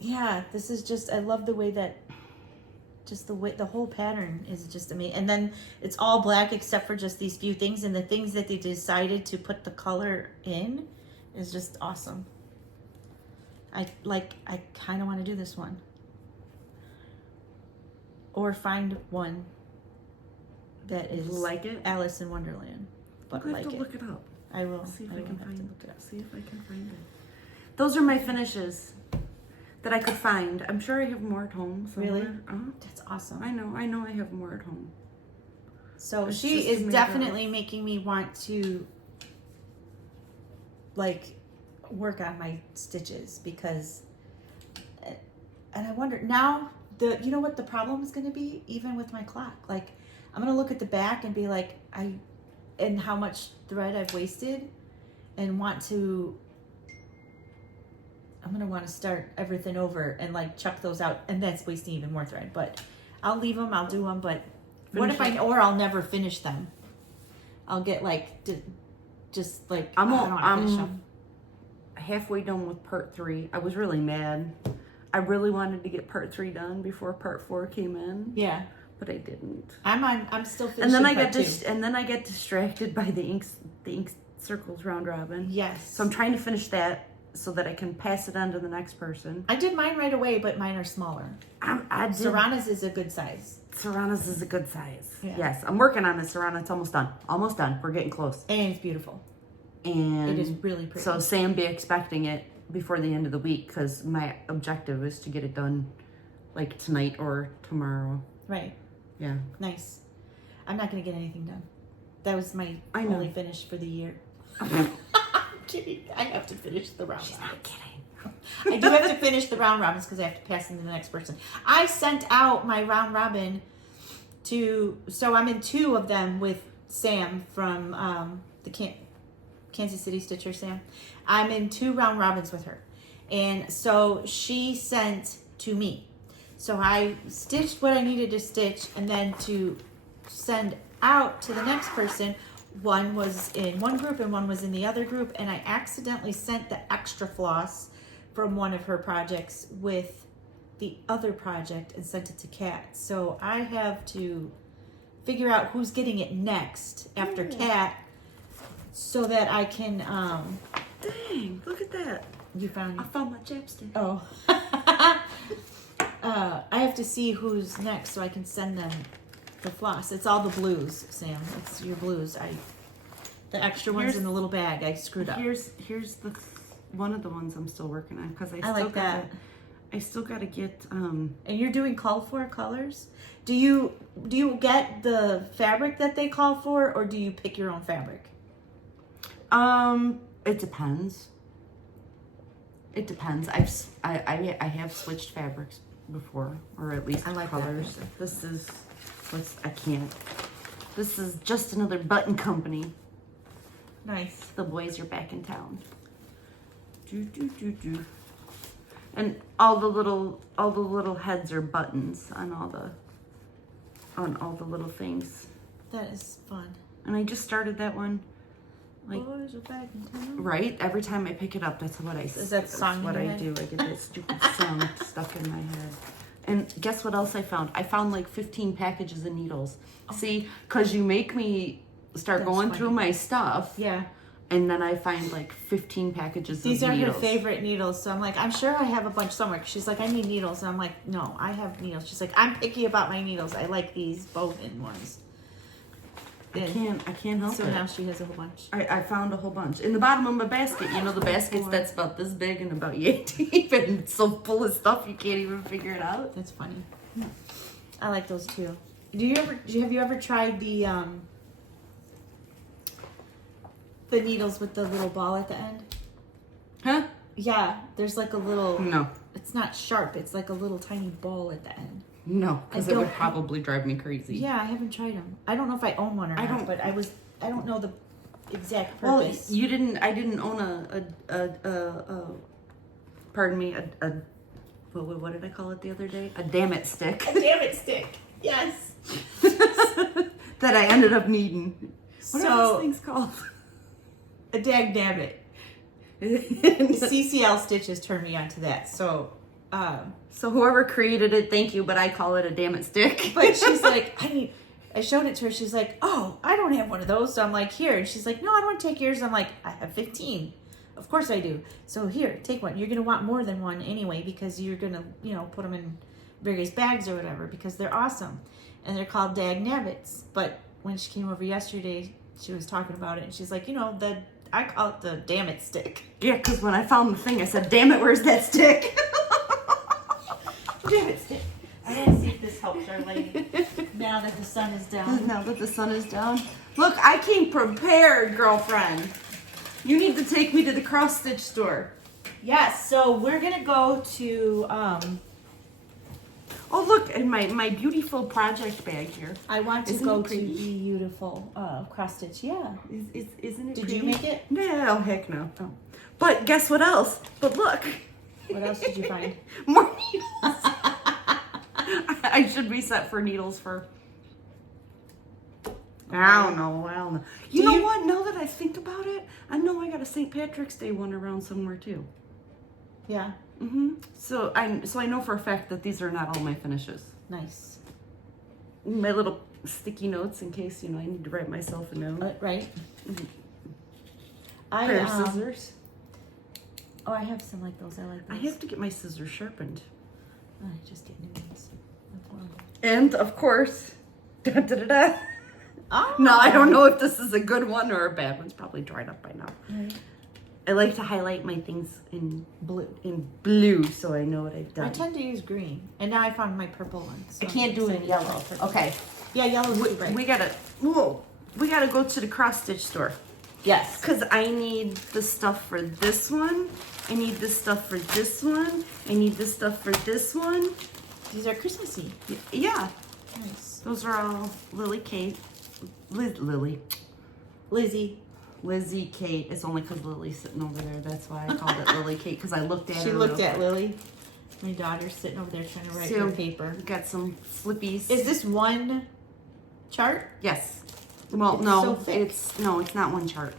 Yeah, this is just, I love the way that, just the way, the whole pattern is just amazing. And then it's all black except for just these few things. And the things that they decided to put the color in is just awesome. I kind of want to do this one. Or find one that is like it? Alice in Wonderland. But I have to look it up. I will. See if I can find it. See if I can find it. Those are my finishes that I could find. I'm sure I have more at home somewhere. Really? That's awesome. I know I have more at home. So she is definitely making me want to work on my stitches because, and I wonder now, you know what the problem is going to be even with my clock? I'm going to look at the back and be like, and how much thread I've wasted and I'm going to want to start everything over and chuck those out, and that's wasting even more thread, but I'll leave them, I'll do them, but What if or I'll never finish them. I'll get like, just like, I don't want to finish them. Halfway done with part 3. I was really mad. I really wanted to get part 3 done before part 4 came in. Yeah. But I didn't. I'm still finishing and then I part 2. And then I get distracted by the ink circles round robin. Yes. So I'm trying to finish that so that I can pass it on to the next person. I did mine right away, but mine are smaller. Serrana's is a good size. Serrana's is a good size. Yeah. Yes, I'm working on it, Serrana. It's almost done. Almost done. We're getting close. And it's beautiful. And it is really pretty. So Sam be expecting it before the end of the week because my objective is to get it done like tonight or tomorrow. Right. Yeah. Nice. I'm not going to get anything done. That was my only finish for the year. I'm kidding. I have to finish the round robins. She's not kidding. I do have to finish the round robins because I have to pass them to the next person. I sent out my round robin so I'm in 2 of them with Sam from the Kansas City Stitcher, Sam. I'm in 2 round robins with her. And so she sent to me. So I stitched what I needed to stitch, and then to send out to the next person, one was in one group and one was in the other group, and I accidentally sent the extra floss from one of her projects with the other project and sent it to Kat. So I have to figure out who's getting it next after Kat so that I can dang, look at that. You found it? I found my chapstick. Oh. I have to see who's next so I can send them the floss. It's all the blues, Sam. It's your blues. The extra ones in the little bag. I screwed up. Here's the one of the ones I'm still working on because I still gotta get And you're doing call for colors. Do you get the fabric that they call for, or do you pick your own fabric? It depends. It depends. I have switched fabrics before, or at least I like colors. This is This is just another button company. Nice. The boys are back in town. And all the little heads are buttons on all the little things. That is fun. And I just started that one. Like, boys are back in town. Right? Every time I pick it up, that's what I say. Is that song what in I your head? do. I get that stupid song stuck in my head. And guess what else I found? I found like 15 packages of needles. Oh. See, because you make me start going through my stuff. Yeah. And then I find like 15 packages of needles. These are her favorite needles. So I'm like, I'm sure I have a bunch somewhere. She's like, I need needles. And I'm like, no, I have needles. She's like, I'm picky about my needles. I like these bowline ones. I can't help it. So now she has a whole bunch. I found a whole bunch. In the bottom of my basket, you know, the baskets that's about this big and about yay deep and it's so full of stuff you can't even figure it out. That's funny. I like those too. Have you ever tried the needles with the little ball at the end? Huh? Yeah, there's like a little... No. It's not sharp. It's like a little tiny ball at the end. No, because it would probably drive me crazy. Yeah, I haven't tried them. I don't know if I own one or not, but I don't know the exact purpose. Well, I didn't own pardon me, what did I call it the other day? A damn it stick. A damn it stick. Yes. That I ended up needing. What are those things called? A dag damn it. CCL stitches turned me onto that. So whoever created it, thank you, but I call it a damn it stick. But she's like, I showed it to her. She's like, oh, I don't have one of those. So I'm like, here. And she's like, no, I don't want to take yours. I'm like, I have 15. Of course I do. So here, take one. You're going to want more than one anyway because you're going to, put them in various bags or whatever because they're awesome. And they're called dag nabbits. But when she came over yesterday, she was talking about it. And she's like, I call it the damn it stick. Yeah, because when I found the thing, I said, damn it, where's that stick? Damn it stick. I want to see if this helps our lady now that the sun is down. Now that the sun is down. Look, I came prepared, girlfriend. You need to take me to the cross stitch store. Yes, so we're going to go to... Oh, look, in my beautiful project bag here. I want to go to the beautiful cross stitch. Yeah. Isn't it Did pretty? you make it? No, heck no. Oh. But guess what else? But look. What else did you find? More needles. I should be set for needles for I don't know. You know what? Now that I think about it, I know I got a St. Patrick's Day one around somewhere too. Yeah. So I know for a fact that these are not all my finishes. Nice. My little sticky notes in case, I need to write myself a note. Right. Pair of scissors. Oh, I have some like those. I like those. I have to get my scissors sharpened. I just get new ones. That's one. And of course, da-da-da-da. Oh. No, I don't know if this is a good one or a bad one. It's probably dried up by now. Right. I like to highlight my things in blue, so I know what I've done. I tend to use green, and now I found my purple one. So I can't do it in yellow. Okay. Yeah, yellow's too bright. We gotta go to the cross stitch store. Yes. Because I need the stuff for this one. I need this stuff for this one. I need this stuff for this one. These are Christmassy. Yeah. Nice. Those are all Lizzie Kate. It's only because Lily's sitting over there. That's why I called it Lily Kate, because I looked at her. She looked at Lily. My daughter's sitting over there trying to write her paper. Got some flippies. Is this one chart? Yes. Well, It's no, so thick. it's not one chart.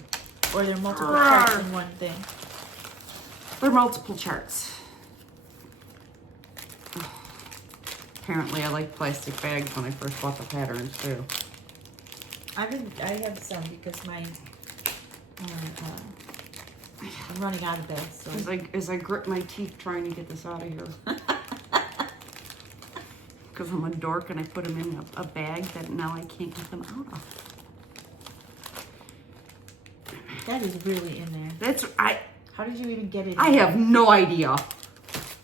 Or there are multiple charts in one thing? They're multiple charts. Apparently, I like plastic bags when I first bought the patterns too. I have some because mine I'm running out of beds. So. As I grit my teeth trying to get this out of here. Because I'm a dork and I put them in a bag that now I can't get them out of. That is really in there. How did you even get it in I have no idea.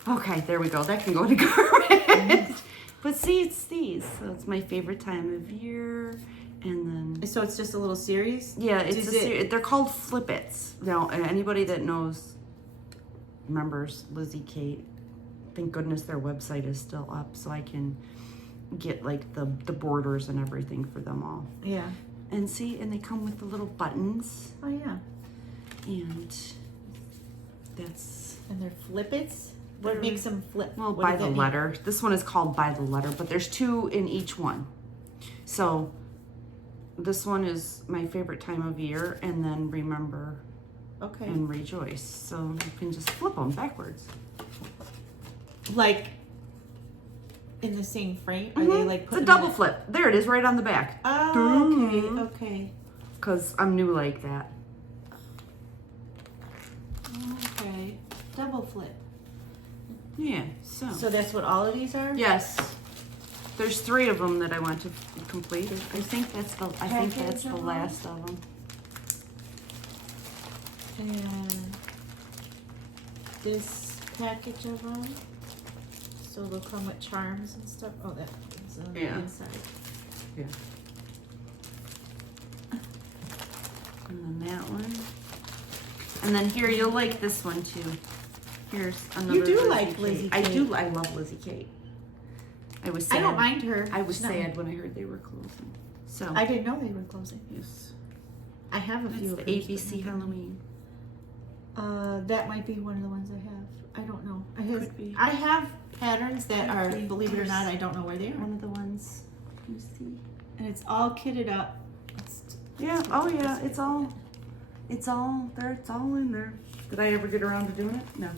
Okay, there we go. That can go in the garbage. But see, it's these. So it's my favorite time of year. And then... So it's just a little series? Yeah, it's a series. They're called Flippets. Now, anybody that remembers Lizzie Kate, thank goodness their website is still up so I can get like the borders and everything for them all. Yeah. And see, and they come with the little buttons. Oh, yeah. And that's... And they're Flippets? What makes them flip? Well, by the letter. This one is called by the letter, but there's 2 in each one. So this one is my favorite time of year, and then remember and rejoice. So you can just flip them backwards. Like in the same frame? Are they like it's a double flip. There it is, right on the back. Oh, okay. Because I'm new like that. Okay. Double flip. Yeah, so. So that's what all of these are? Yes. There's 3 of them that I want to complete. I think that's the last of them. And this package of them. So they'll come with charms and stuff. Oh, that is on the inside. Yeah. And then that one. And then here, you'll like this one too. Here's another. You do Lizzie like Kate. Lizzie I Kate. do. I love Lizzie Kate. I was sad. I don't mind her. I was sad when I heard they were closing. So I didn't know they were closing. Yes. I have a few. That's the ABC Halloween. That might be one of the ones I have. I don't know. Could be. I have patterns that are, believe it or not, I don't know where they are. One of the ones. You see. And it's all kitted up. Yeah. Oh yeah. It's all there. It's all in there. Did I ever get around to doing it? No.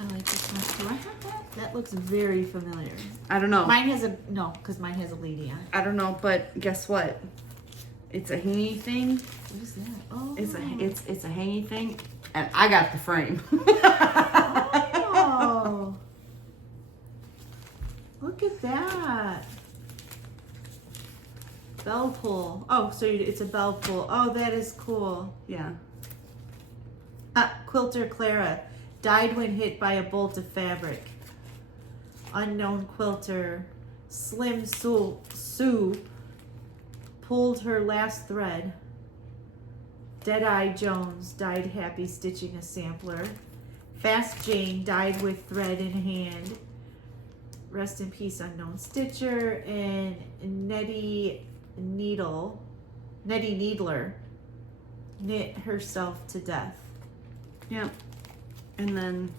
I like this one. Do I have that? That looks very familiar. I don't know. Mine has because mine has a lady on it. I don't know, but guess what? It's a hangy thing. What is that? Oh. It's a hangy thing, and I got the frame. Oh. Look at that. Bell pull. Oh, so it's a bell pull. Oh, that is cool. Yeah. Quilter Clara died when hit by a bolt of fabric. Unknown quilter Slim Sue pulled her last thread. Deadeye Jones died happy stitching a sampler. Fast Jane died with thread in hand. Rest in peace, unknown stitcher. And Nettie Needler knit herself to death. Yep. And then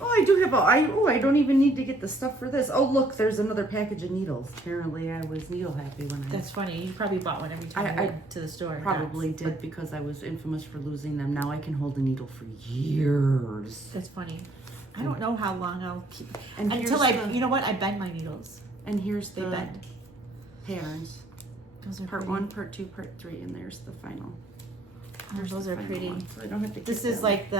Oh, I do have I don't even need to get the stuff for this. Oh, look, there's another package of needles. Apparently, I was needle happy when That's funny. You probably bought one every time I went to the store. probably did because I was infamous for losing them. Now I can hold a needle for years. That's funny. I don't know how long I'll keep And until you know what? I bend my needles. And here's They the bend. patterns. Those are Part pretty. 1, part 2, part 3, and there's the final. Oh, those the are final pretty. one, so I don't have to This keep is that like the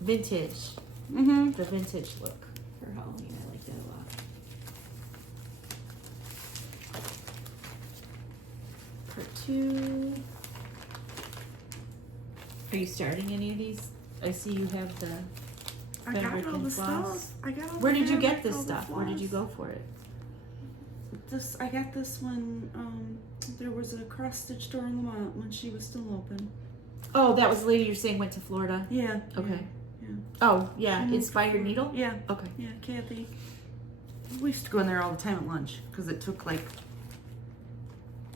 vintage. one. The vintage look for Halloween. I like that a lot. Part 2. Are you starting any of these? I see you have the I got fabric all and the floss. stuff. I got all Where the did you get fabric, this all the stuff? Where did you floss. go for it? I got this one. There was a cross stitch store in Lamont when she was still open. Oh, that was the lady you're saying went to Florida. Yeah. Okay. Yeah. Oh, yeah. Mhm. Inspired Needle? Yeah. Okay. Yeah, Kathy. We used to go in there all the time at lunch because it took like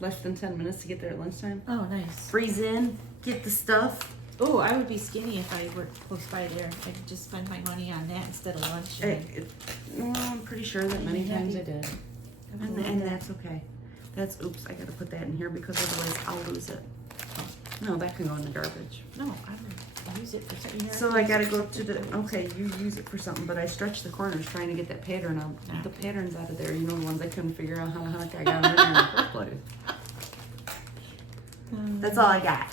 less than 10 minutes to get there at lunchtime. Oh, nice. Freeze in, get the stuff. Oh, I would be skinny if I worked close by there. I could just spend my money on that instead of lunch. Well, I'm pretty sure that many Yeah, times you- I did. I would And love that. that's okay. That's, oops, I gotta put that in here because otherwise I'll lose it. No, that can go in the garbage. No, I don't use it for something. So I gotta go to the, okay, you use it for something, but I stretched the corners trying to get that pattern out, the patterns out of there. You know, the ones I couldn't figure out how the heck I got them in there in the first place. That's all I got.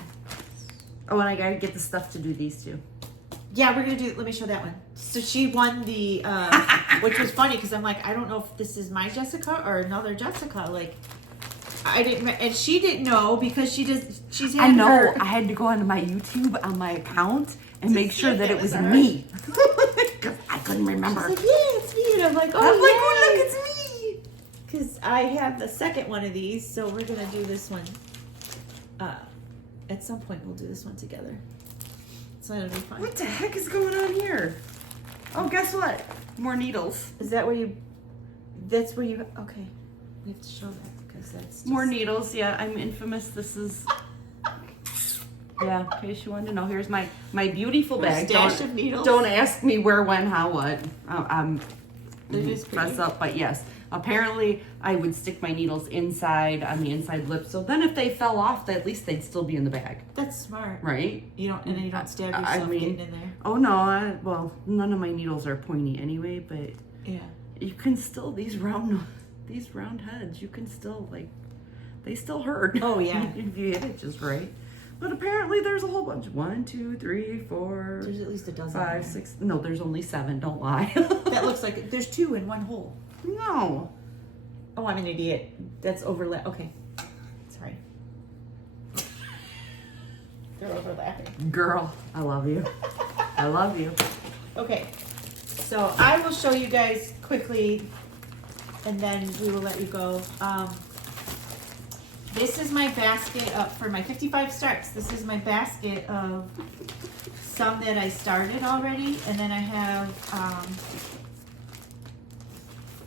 Oh, and I gotta get the stuff to do these two. Yeah, we're gonna do. Let me show that one. So she won the, which was funny because I'm like, I don't know if this is my Jessica or another Jessica. Like, I didn't, and she didn't know because she does. She's had I know. her. I had to go onto my YouTube on my account and To make see sure if that it it was was her. me. Because I couldn't remember. She's like, yeah, it's me. And I'm like, oh, I'm like, yay. oh, look, it's me. Because I have the second one of these, so we're gonna do this one. At some point, we'll do this one together. So it'll be fun. What the heck is going on here? Oh, guess what? More needles. Is that where you? That's where you. Okay, we have to show that because that's just, More needles. Yeah, I'm infamous. This is. Yeah, in case you wanted to know, here's my beautiful bag. stash of needles. Don't ask me where, when, how, what. I'm They're just pretty. messed up, but yes. Apparently, I would stick my needles inside on the inside lip, so then if they fell off, at least they'd still be in the bag, That's smart. right? You don't, and then you don't stab I yourself mean- getting in there. Oh no, well, none of my needles are pointy anyway, but Yeah. you can still these round heads. You can still they still hurt. Oh, yeah. if you hit it just right. But apparently there's a whole bunch. 1, 2, 3, 4, There's at least a dozen. 5, there. 6. No, there's only 7. Don't lie. That looks like there's 2 in one hole. No. Oh, I'm an idiot. That's overlap. Okay. Sorry. They're overlapping. Girl, I love you. I love you. Okay. So I will show you guys quickly, and then we will let you go. This is my basket for my 55 starts. This is my basket of some that I started already, and then I have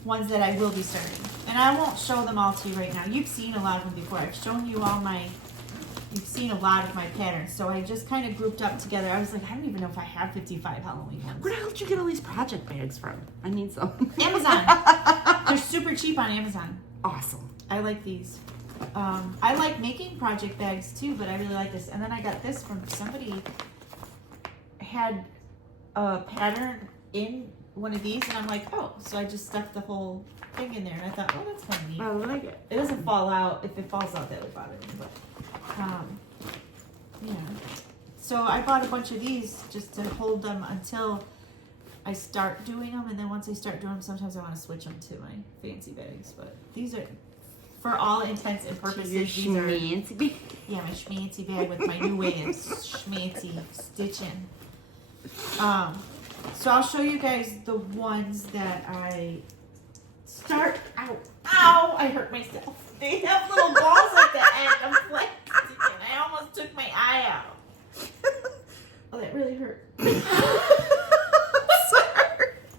ones that I will be starting. And I won't show them all to you right now. You've seen a lot of them before. I've shown you you've seen a lot of my patterns. So I just kind of grouped up together. I was like, I don't even know if I have 55 Halloween ones. Where the hell did you get all these project bags from? I need some. Amazon. They're super cheap on Amazon. Awesome. I like these. I like making project bags too, but I really like this. And then I got this from somebody had a pattern in one of these, and I'm like, oh, so I just stuck the whole thing in there, and I thought, oh, that's kind of neat. I like it. It doesn't fall out. If it falls out, that would bother me. But yeah. So I bought a bunch of these just to hold them until I start doing them, and then once I start doing them, sometimes I want to switch them to my fancy bags. But these are, for all intents and purposes, these are my schmancy bag with my new way of schmancy stitching. So I'll show you guys the ones that I start out. Ow! I hurt myself. They have little balls at the end of plastic, and I almost took my eye out. Oh, that really hurt. Sorry.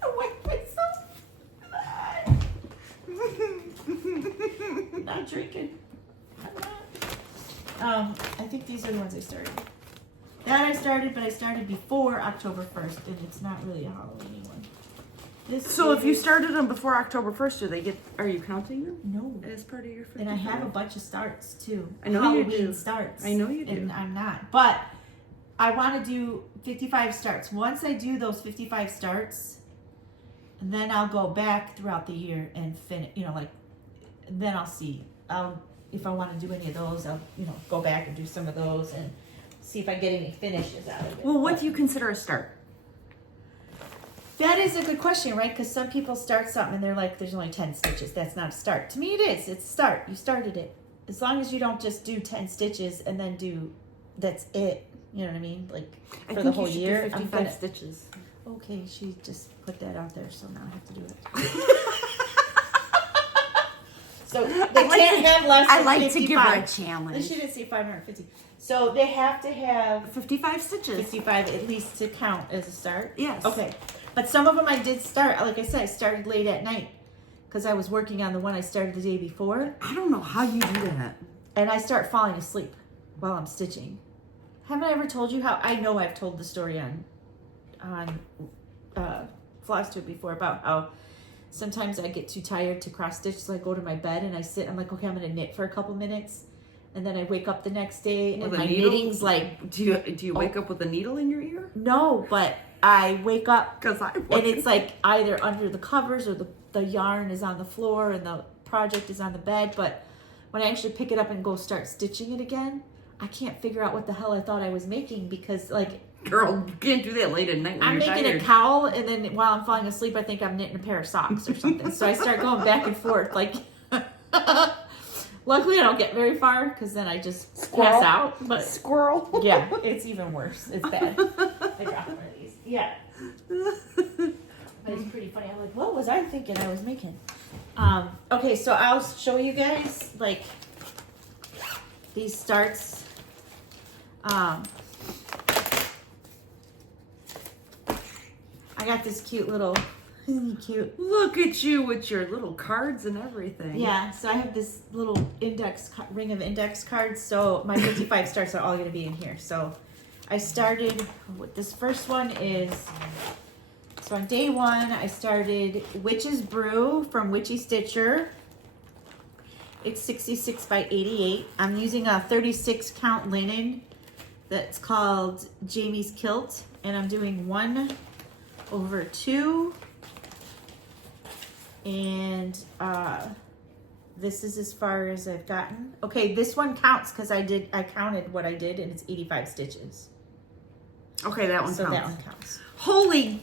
I whacked myself. I'm not drinking. I'm not. I think these are the ones I started. started, but I started before October 1st, and it's not really a Halloween one. So if you started them before October 1st, are you counting them? No. As part of your 55? And I have a bunch of starts too. I know Halloween you do. starts. I know you do. And I'm not. But I want to do 55 starts. Once I do those 55 starts, then I'll go back throughout the year and finish, then I'll see. If I want to do any of those, I'll, go back and do some of those and see if I get any finishes out of it. Well, what do you consider a start? That is a good question, right? Because some people start something and they're like, there's only 10 stitches. That's not a start. To me, it is. It's a start. You started it. As long as you don't just do 10 stitches and then that's it. You know what I mean? Like, for the whole year. Do 55 stitches. Okay, she just put that out there, so now I have to do it. So they can't have less than 55. I like to give her a challenge. She didn't say 550. So they have to have 55 stitches. 55 at least to count as a start? Yes. Okay. But some of them I did start, like I said, I started late at night because I was working on the one I started the day before. I don't know how you do that. And I start falling asleep while I'm stitching. Haven't I ever told you how? I know I've told the story on Flosstube before about how sometimes I get too tired to cross stitch, so I go to my bed and I sit. I'm like, okay, I'm gonna knit for a couple minutes, and then I wake up the next day and my knitting's like. Do you wake up with a needle in your ear? No, but I wake up and it's like either under the covers or the yarn is on the floor and the project is on the bed. But when I actually pick it up and go start stitching it again, I can't figure out what the hell I thought I was making because girl, you can't do that late at night when I'm you're making tired. a cowl, and then while I'm falling asleep, I think I'm knitting a pair of socks or something. So I start going back and forth. Luckily, I don't get very far because then I just pass out. But squirrel. Yeah, it's even worse. It's bad. I dropped one of these. Yeah. But it's pretty funny. I'm like, what was I thinking I was making? Okay, so I'll show you guys these starts. I got this cute little, isn't he cute? Look at you with your little cards and everything. Yeah, so I have this little ring of index cards. So my 55 starts are all going to be in here. So I started, this first one is, so on day one, I started Witch's Brew from Witchy Stitcher. It's 66 by 88. I'm using a 36 count linen that's called Jamie's Kilt. And I'm doing 1/2. And this is as far as I've gotten. Okay, this one counts because I counted what I did and it's 85 stitches. Okay, that one counts. So that one counts. Holy!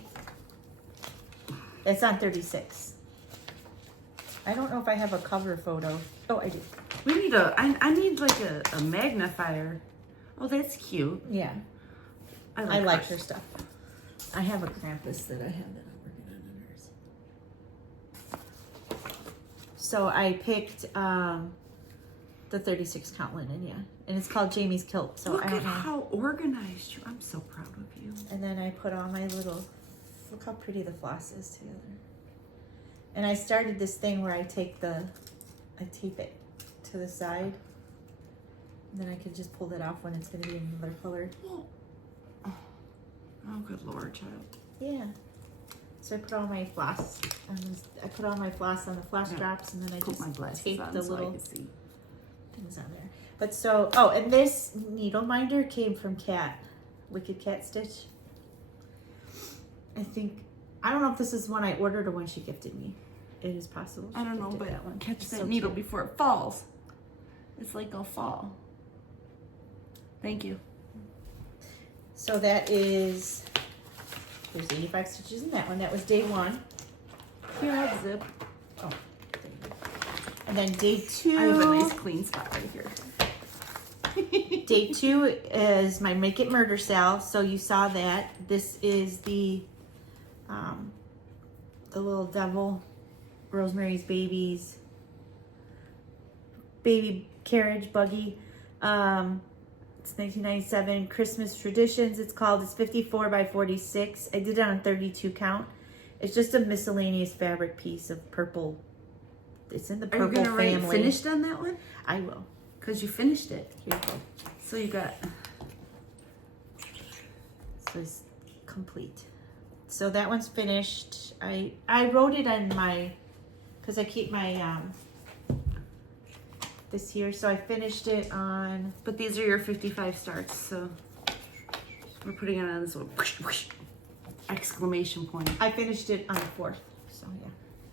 That's on 36. I don't know if I have a cover photo. Oh, I do. We need I need like a magnifier. Oh, that's cute. Yeah. I like her stuff. I have a Krampus that I have that I'm working on hers. So I picked the 36 count linen, yeah. And it's called Jamie's Kilt. So look I don't at know. how organized you. I'm so proud of you. And then I put all my little, look how pretty the floss is together. And I started this thing where I tape it to the side. And then I can just pull that off when it's going to be another color. Oh, good Lord, child. Yeah. So I put all my floss on the floss drops, and then I just tape the little things on there. But so, and this needle minder came from Wicked Cat Stitch. I don't know if this is one I ordered or one she gifted me. It is possible. I don't know, but that one. Catch It's that so needle cute. before it falls. It's like a fall. Thank you. So there's 85 stitches in that one. That was day one. Here, I'll zip. Oh, there you go. And then day 2. I have a nice clean spot right here. Day 2 is my Make It Murder Sal. So you saw that. This is the little devil, Rosemary's Baby carriage buggy. It's 1997 Christmas Traditions. It's called. It's 54 by 46. I did it on 32 count. It's just a miscellaneous fabric piece of purple. It's in the purple family. Are you gonna write finished on that one? I will. Because you finished it. Here you go. So you got was complete. So that one's finished. I wrote it on my, because I keep my this here, so I finished it on. But these are your 55 starts, so we're putting it on this little exclamation point. I finished it on the 4th, so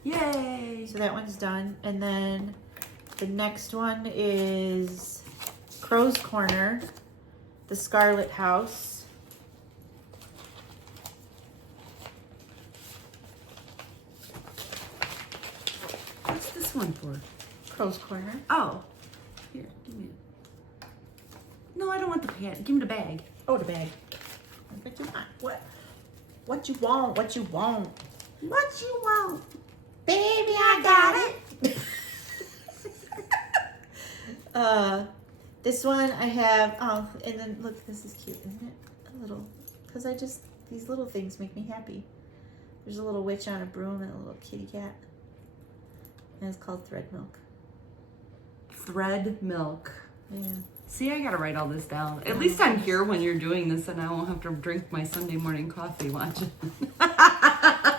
yeah. Yay! So that one's done, and then the next one is Crow's Corner, the Scarlet House. What's this one for? Crow's Corner. Oh, here, give me it. No, I don't want the pad. Give me the bag. Oh, the bag. What you want? What you want? What you want? What you want? Baby, I got it. This one I have. Oh, and then look, this is cute, isn't it? A little, because these little things make me happy. There's a little witch on a broom and a little kitty cat. And it's called Thread Milk. Thread Milk. Yeah. See, I gotta write all this down. At least I'm here when you're doing this, and I won't have to drink my Sunday morning coffee watching.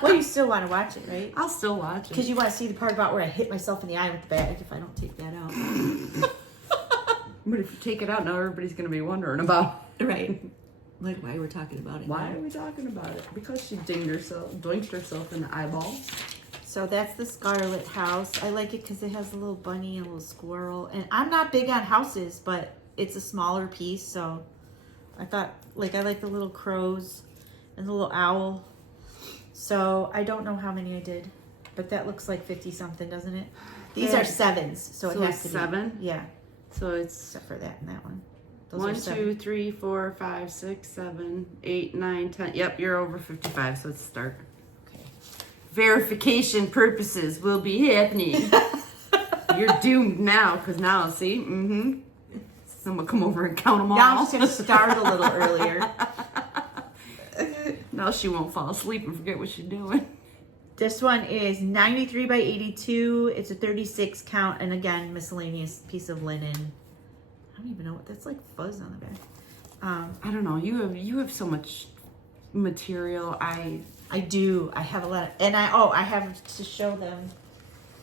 Well, you still want to watch it, right? I'll still watch it. Because you want to see the part about where I hit myself in the eye with the bag if I don't take that out. But if you take it out, now everybody's gonna be wondering about it. Right. Like why we're talking about it. Why now. are we talking about it? Because she doinked herself in the eyeball. So that's the Scarlet House. I like it because it has a little bunny and a little squirrel. And I'm not big on houses, but it's a smaller piece. So I thought, like, I like the little crows and the little owl. So I don't know how many I did, but that looks like 50 something, doesn't it? These Yeah. are 7s, so it has it's to be 7? Yeah, So it's except for that and that one. Those 1, are 7. 2, 3, 4, 5, 6, 7, 8, 9, 10. Yep, you're over 55, so let's start. Okay. Verification purposes will be happening. You're doomed now, because now, see? Mm-hmm. Someone come over and count them all. Now I'm just going to start a little earlier. Now she won't fall asleep and forget what she's doing. This one is 93 by 82. It's a 36 count, and again, miscellaneous piece of linen. I don't even know what that's like. Fuzz on the back. I don't know. You have so much material. I do. I have a lot of, and I have to show them.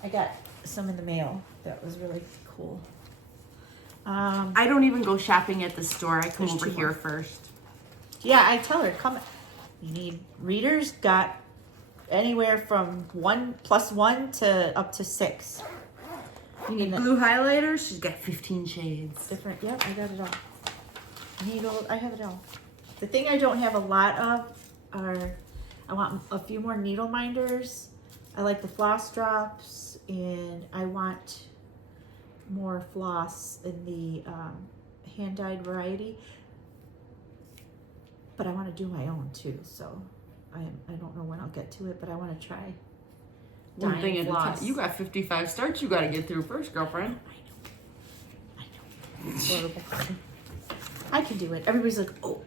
I got some in the mail. That was really cool. I don't even go shopping at the store. I come There's over 2 here more. first. Yeah, I tell her, come. You need readers. Got anywhere from 1+1 to up to 6. You need blue highlighters? She's got 15 shades. Different. Yep, I got it all. I have it all. The thing I don't have a lot of are, I want a few more needle minders. I like the floss drops, and I want more floss in the hand-dyed variety. But I want to do my own too, so I don't know when I'll get to it, but I want to try. One thing dyeing at a time. floss. You got 55 starts you got to get through first, girlfriend. I know. It's horrible. I can do it. Everybody's like, oh,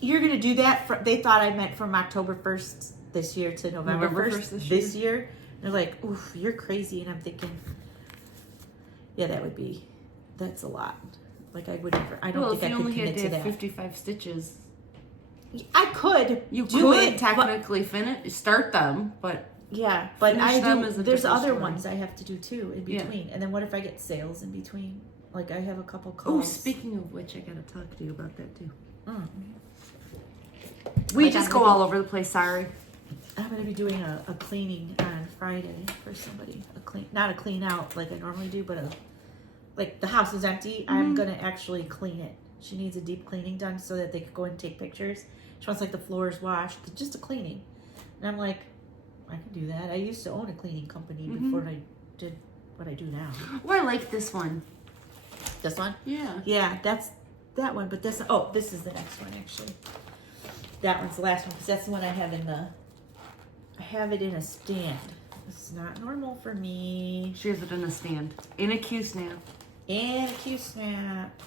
you're going to do that? They thought I meant from October 1st this year to November 1st this year. They're like, oof, you're crazy. And I'm thinking, yeah, that's a lot. Like I would never, I don't think I could commit to that. 55 stitches. I could. You do could it, technically finish, start them, but yeah, but finish I them do. is a There's different other story. ones I have to do too in Yeah. between. And then what if I get sales in between? Like I have a couple oh, calls. speaking of which, I gotta talk to you about that too. Mm. We Like just I'm go gonna all over the place. Sorry. I'm gonna be doing a cleaning on Friday for somebody. Not a clean out like I normally do, but like the house is empty. I'm gonna actually clean it. She needs a deep cleaning done so that they could go and take pictures. She wants like the floors washed, just a cleaning. And I'm like, I can do that. I used to own a cleaning company before I did what I do now. Oh, I like this one. This one? Yeah. Yeah, that's that one. But this is the next one actually. That one's the last one because that's the one I have I have it in a stand. It's not normal for me. She has it in a stand. In a Q-snap. And a Q-snap.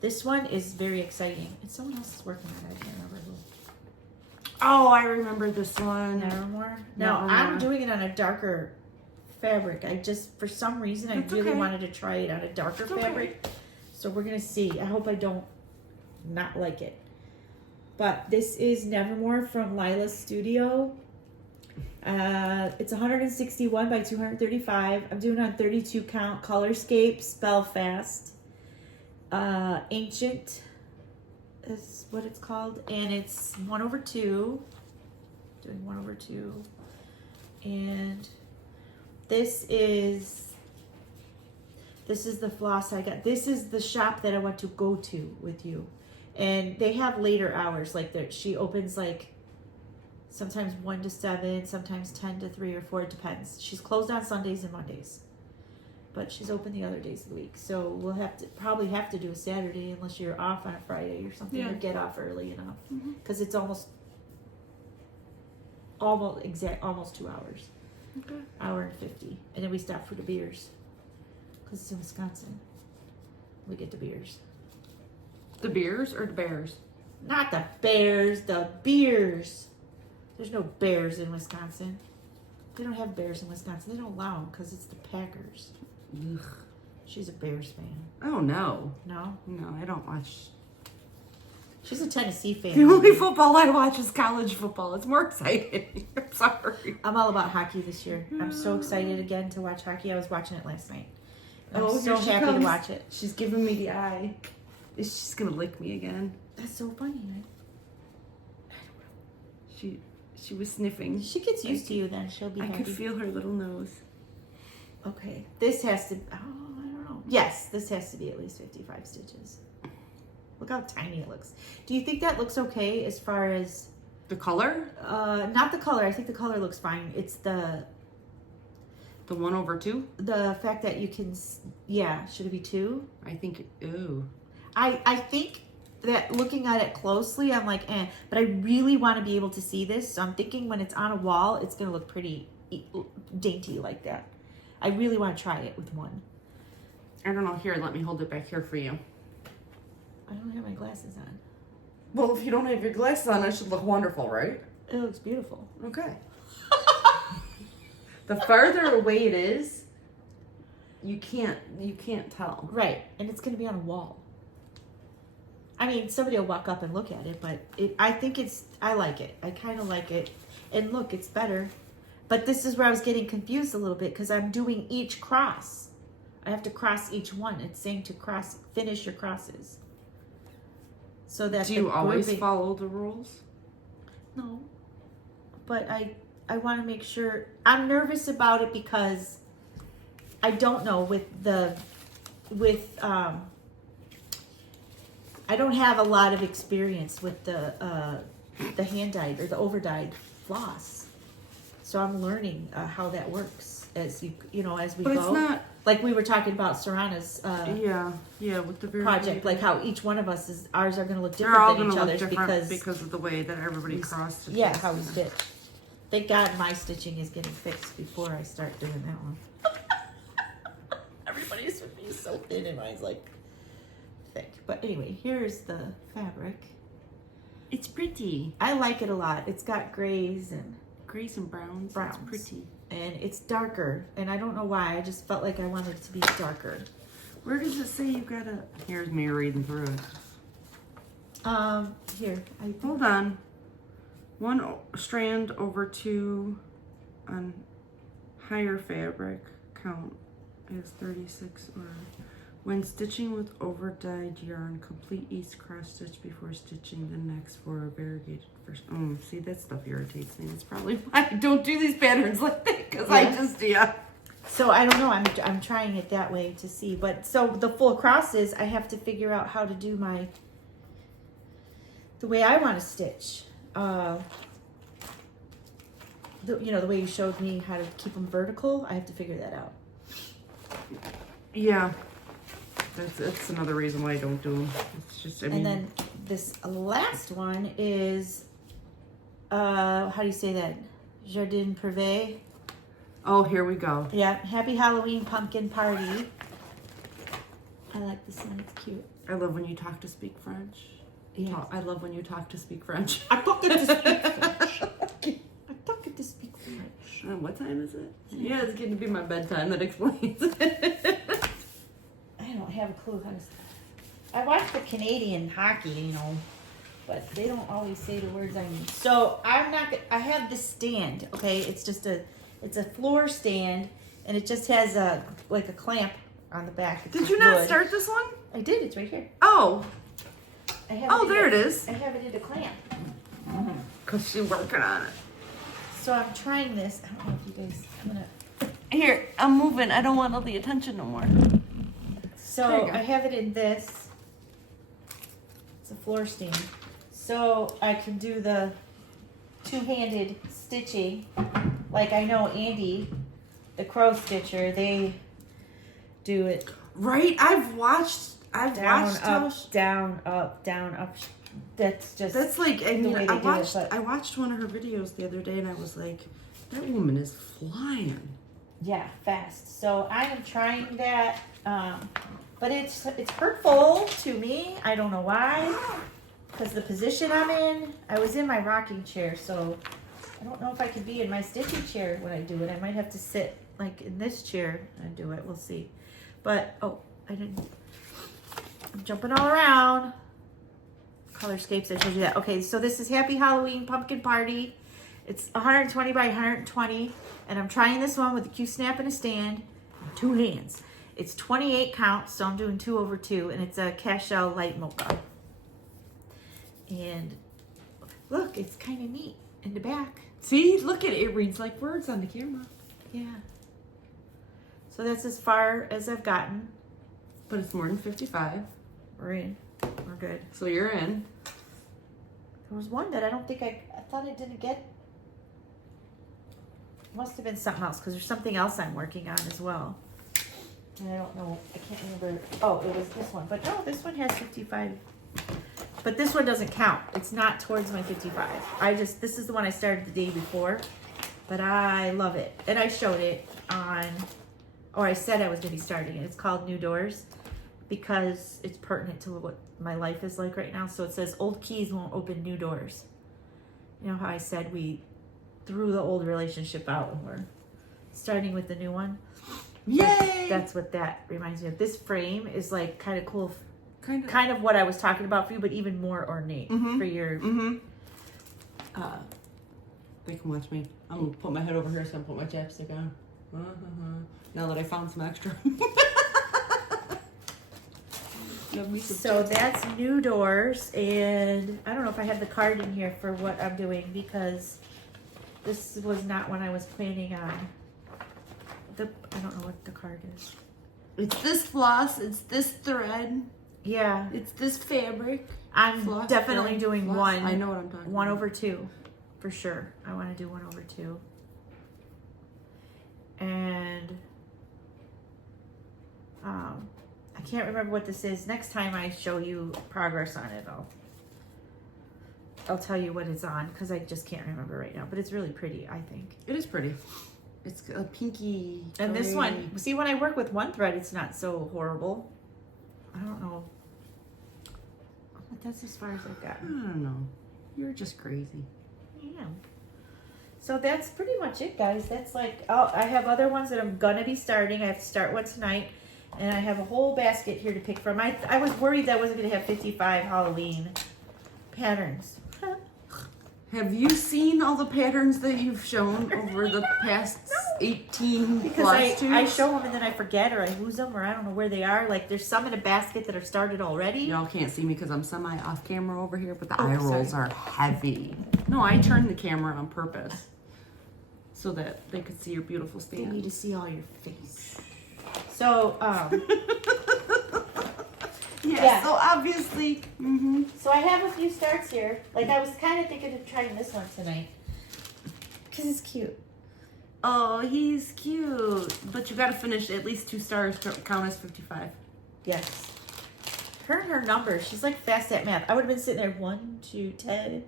This one is very exciting. And someone else is working on it. I can't remember who. Oh, I remember this one. Nevermore? No, I'm doing it on a darker fabric. I just, for some reason, I really wanted to try it on a darker fabric. So we're going to see. I hope I don't not like it. But this is Nevermore from Lila's Studio. It's 161 by 235. I'm doing on 32 count. Colorscapes, Belfast. Ancient is what it's called. And it's 1/2. Doing 1/2. And this is the floss I got. This is the shop that I want to go to with you. And they have later hours. Like she opens like sometimes 1 to 7, sometimes 10 to 3 or 4. It depends. She's closed on Sundays and Mondays. But she's open the other days of the week. So we'll probably have to do a Saturday unless you're off on a Friday or something. Or get off early enough. Because it's almost 2 hours. Okay. Hour and 50. And then we stop for the beers. Because it's in Wisconsin. We get the beers. The beers or the bears? Not the bears, the beers. There's no bears in Wisconsin. They don't have bears in Wisconsin. They don't allow them because it's the Packers. Ugh. She's a Bears fan. Oh, no. No? No, I don't watch. She's a Tennessee fan. The only football I watch is college football. It's more exciting. I'm sorry. I'm all about hockey this year. I'm so excited again to watch hockey. I was watching it last night. I'm so happy to watch it. She's giving me the eye. She's going to lick me again. That's so funny. She was sniffing. She gets used to you then. She'll be happy. I could feel her little nose. Okay. This has to... Oh, I don't know. Yes, this has to be at least 55 stitches. Look how tiny it looks. Do you think that looks okay as far as... The color? Not the color. I think the color looks fine. It's the 1/2? The fact that you can... Yeah. Should it be 2? I think... Ooh. I think that looking at it closely, I'm like, but I really want to be able to see this. So I'm thinking when it's on a wall, it's going to look pretty dainty like that. I really want to try it with 1. I don't know. Here, let me hold it back here for you. I don't have my glasses on. Well, if you don't have your glasses on, it should look wonderful, right? It looks beautiful. Okay. The farther away it is, you can't tell. Right. And it's going to be on a wall. I mean, somebody will walk up and look at it, but I like it. I kind of like it. And look, it's better. But this is where I was getting confused a little bit because I'm doing each cross. I have to cross each one. It's saying to finish your crosses. So that do you always follow the rules? No. But I want to make sure. I'm nervous about it because I don't know I don't have a lot of experience with the hand dyed or the over dyed floss, so I'm learning how that works as we But go. it's not like we were talking about Serana's with the project, like how each one of us ours are going to look they're all different than going each to look other's different because of the way that everybody crossed. Yeah, how we stitch. Thank God my stitching is getting fixed before I start doing that one. Everybody's with me so thin and mine's like thick. But anyway, here's the fabric. It's pretty. I like it a lot. It's got grays and browns. Browns. It's pretty. And it's darker. And I don't know why. I just felt like I wanted it to be darker. Where does it say you gotta... Here's me reading through it. Here. Hold on. 1 strand over 2 on higher fabric count is 36 or... When stitching with over-dyed yarn, complete each cross stitch before stitching the next for a variegated first. Oh, see, that stuff irritates me. That's probably why I don't do these patterns like that, because I just, So I don't know. I'm trying it that way to see. But so the full crosses, I have to figure out how to do the way I want to stitch. The way you showed me how to keep them vertical. I have to figure that out. Yeah. That's another reason why I don't do them. It's just, And then this last one is, how do you say that? Jardin Privé. Oh, here we go. Yeah, Happy Halloween Pumpkin Party. I like this one. It's cute. I love when you talk to speak French. Yeah. I love when you talk to speak French. I talk it to speak French. I talk it to speak French. What time is it? Yeah, it's getting to be my bedtime. That explains it. I don't have a clue how to. I watch the Canadian hockey, but they don't always say the words I need. So I'm not. I have this stand. Okay, it's just it's a floor stand, and it just has a clamp on the back. It's Did you not start this one? I did. It's right here. Oh. I have Oh, there it is. I have it in the clamp. Cause she's working on it. So I'm trying this. I don't know if you guys. I'm gonna. Here, I'm moving. I don't want all the attention no more. So I have it in this. It's a floor stand. So I can do the two-handed stitching. Like I know Andy, the crow stitcher, they do it. Right? I've watched Down, up, down, up, down, up. That's like, I mean, I watched one of her videos the other day and I was like, that woman is flying. Yeah, fast. So I am trying that, but it's hurtful to me. I don't know why, because the position I'm in, I was in my rocking chair, so I don't know if I could be in my stitching chair when I do it. I might have to sit like in this chair and do it. We'll see. But I'm jumping all around. Colorscapes, I showed you that. Okay, so this is Happy Halloween Pumpkin Party. It's 120 by 120, and I'm trying this one with a Q-snap and a stand, and 2 hands. It's 28 counts, so I'm doing 2 over 2, and it's a cashel light mocha. And look, it's kind of neat in the back. See, look at it. It reads like words on the camera. Yeah. So that's as far as I've gotten. But it's more than 55. We're in. We're good. So you're in. There was one that I don't think I thought I didn't get. It must have been something else, because there's something else I'm working on as well. And I don't know. I can't remember. Oh, it was this one. But no, this one has 55. But this one doesn't count. It's not towards my 55. This is the one I started the day before. But I love it. And I showed it on, or I said I was going to be starting it. It's called New Doors, because it's pertinent to what my life is like right now. So it says old keys won't open new doors. You know how I said we threw the old relationship out and we're starting with the new one? Yay! That's what that reminds me of. This frame is like kind of cool. Kind of what I was talking about for you, but even more ornate for your... They can watch me. I'm going to put my head over here so I can put my chapstick on. Now that I found some extra. So that's New Doors, and I don't know if I have the card in here for what I'm doing, because this was not one I was planning on. I don't know what the card is. It's this floss, it's this thread. Yeah. It's this fabric. I'm floss, definitely thread, doing floss. one. I know what I'm talking 1 about. over 2, for sure. I want to do 1 over 2. And I can't remember what this is. Next time I show you progress on it, I'll tell you what it's on, because I just can't remember right now. But it's really pretty, I think. It is pretty. It's a pinky. And this one, see, when I work with one thread, it's not so horrible. I don't know. But that's as far as I've I gotten. don't know. You're just crazy. Yeah. So that's pretty much it, guys. That's like, I have other ones that I'm gonna be starting. I have to start one tonight, and I have a whole basket here to pick from. I was worried that I wasn't gonna have 55 Halloween patterns. Have you seen all the patterns that you've shown over the past 18 Because I show them and then I forget, or I lose them, or I don't know where they are. Like, there's some in a basket that are started already. Y'all can't see me because I'm semi off camera over here, but the Oh, eye rolls sorry. are heavy. No, I turned the camera on purpose so that they could see your beautiful They need stand. to see all your face. So, yeah. So obviously, So I have a few starts here. Like, I was kind of thinking of trying this one tonight, because it's cute. Oh, he's cute. But you got to finish at least 2 stars to count as 55. Yes. Her and her numbers. She's like fast at math. I would have been sitting there 1, 2, 10,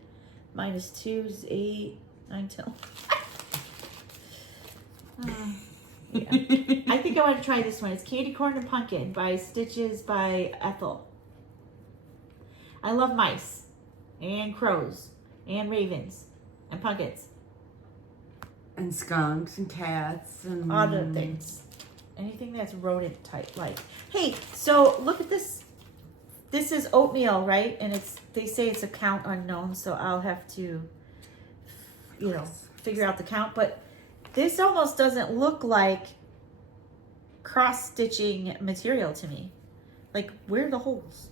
minus 2 is 8, 9, 10. Yeah. I think I want to try this one. It's Candy Corn and Pumpkin by Stitches by Ethel. I love mice and crows and ravens and pumpkins. And skunks and cats and Other things. Anything that's rodent type. Like, hey, so look at this this is oatmeal, right? And they say it's a count unknown, so I'll have to, figure out the count. But this almost doesn't look like cross-stitching material to me. Like, where are the holes?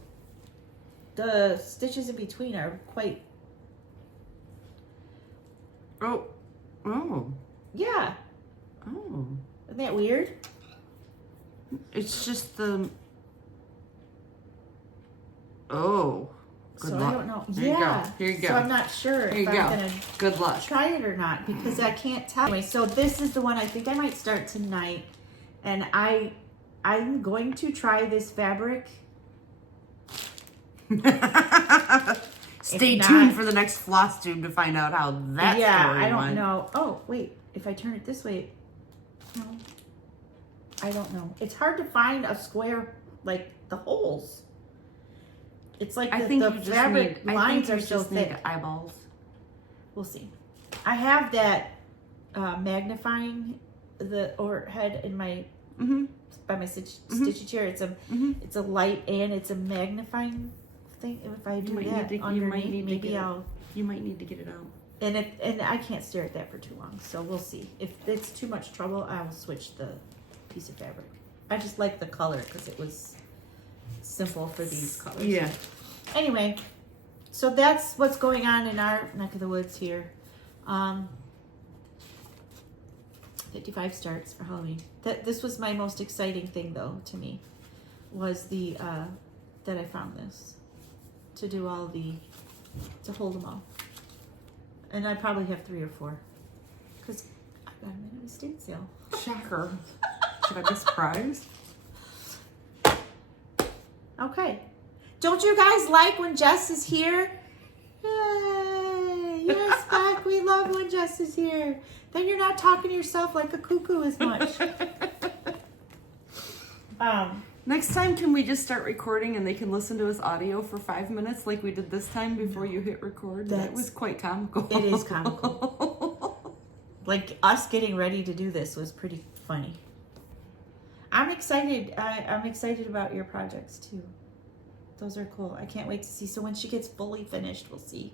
The stitches in between are quite... Oh. Yeah. Oh. Isn't that weird? It's just the... Oh. Good so luck. I don't know. Here you go. So I'm not sure if I'm going to Good luck. try it or not because I can't tell. Anyway, so this is the one I think I might start tonight. And I'm going to try this fabric. Stay tuned for the next Flosstube to find out how that story I don't went. know. Oh, wait. If I turn it this way, no. I don't know. It's hard to find a square, like the holes. It's like the fabric lines are so thick. Eyeballs. We'll see. I have that magnifying head in my by my stitchy chair. It's a light and it's a magnifying thing. If I do that underneath, maybe you might need to get it out. And I can't stare at that for too long, so we'll see. If it's too much trouble, I will switch the piece of fabric. I just like the color because it was simple for these colors. Yeah. Anyway, so that's what's going on in our neck of the woods here. 55 starts for Halloween. This was my most exciting thing, though, to me, was that I found this to do to hold them all. And I probably have 3 or 4 because I got them in a estate sale. Shocker. Should I be surprised? Okay. Don't you guys like when Jess is here? Yay! Yes, Beck, we love when Jess is here. Then you're not talking to yourself like a cuckoo as much. Next time, can we just start recording and they can listen to us audio for 5 minutes like we did this time before you hit record? That was quite comical. It is comical. Like, us getting ready to do this was pretty funny. I'm excited. I'm excited about your projects, too. Those are cool. I can't wait to see. So when she gets fully finished, we'll see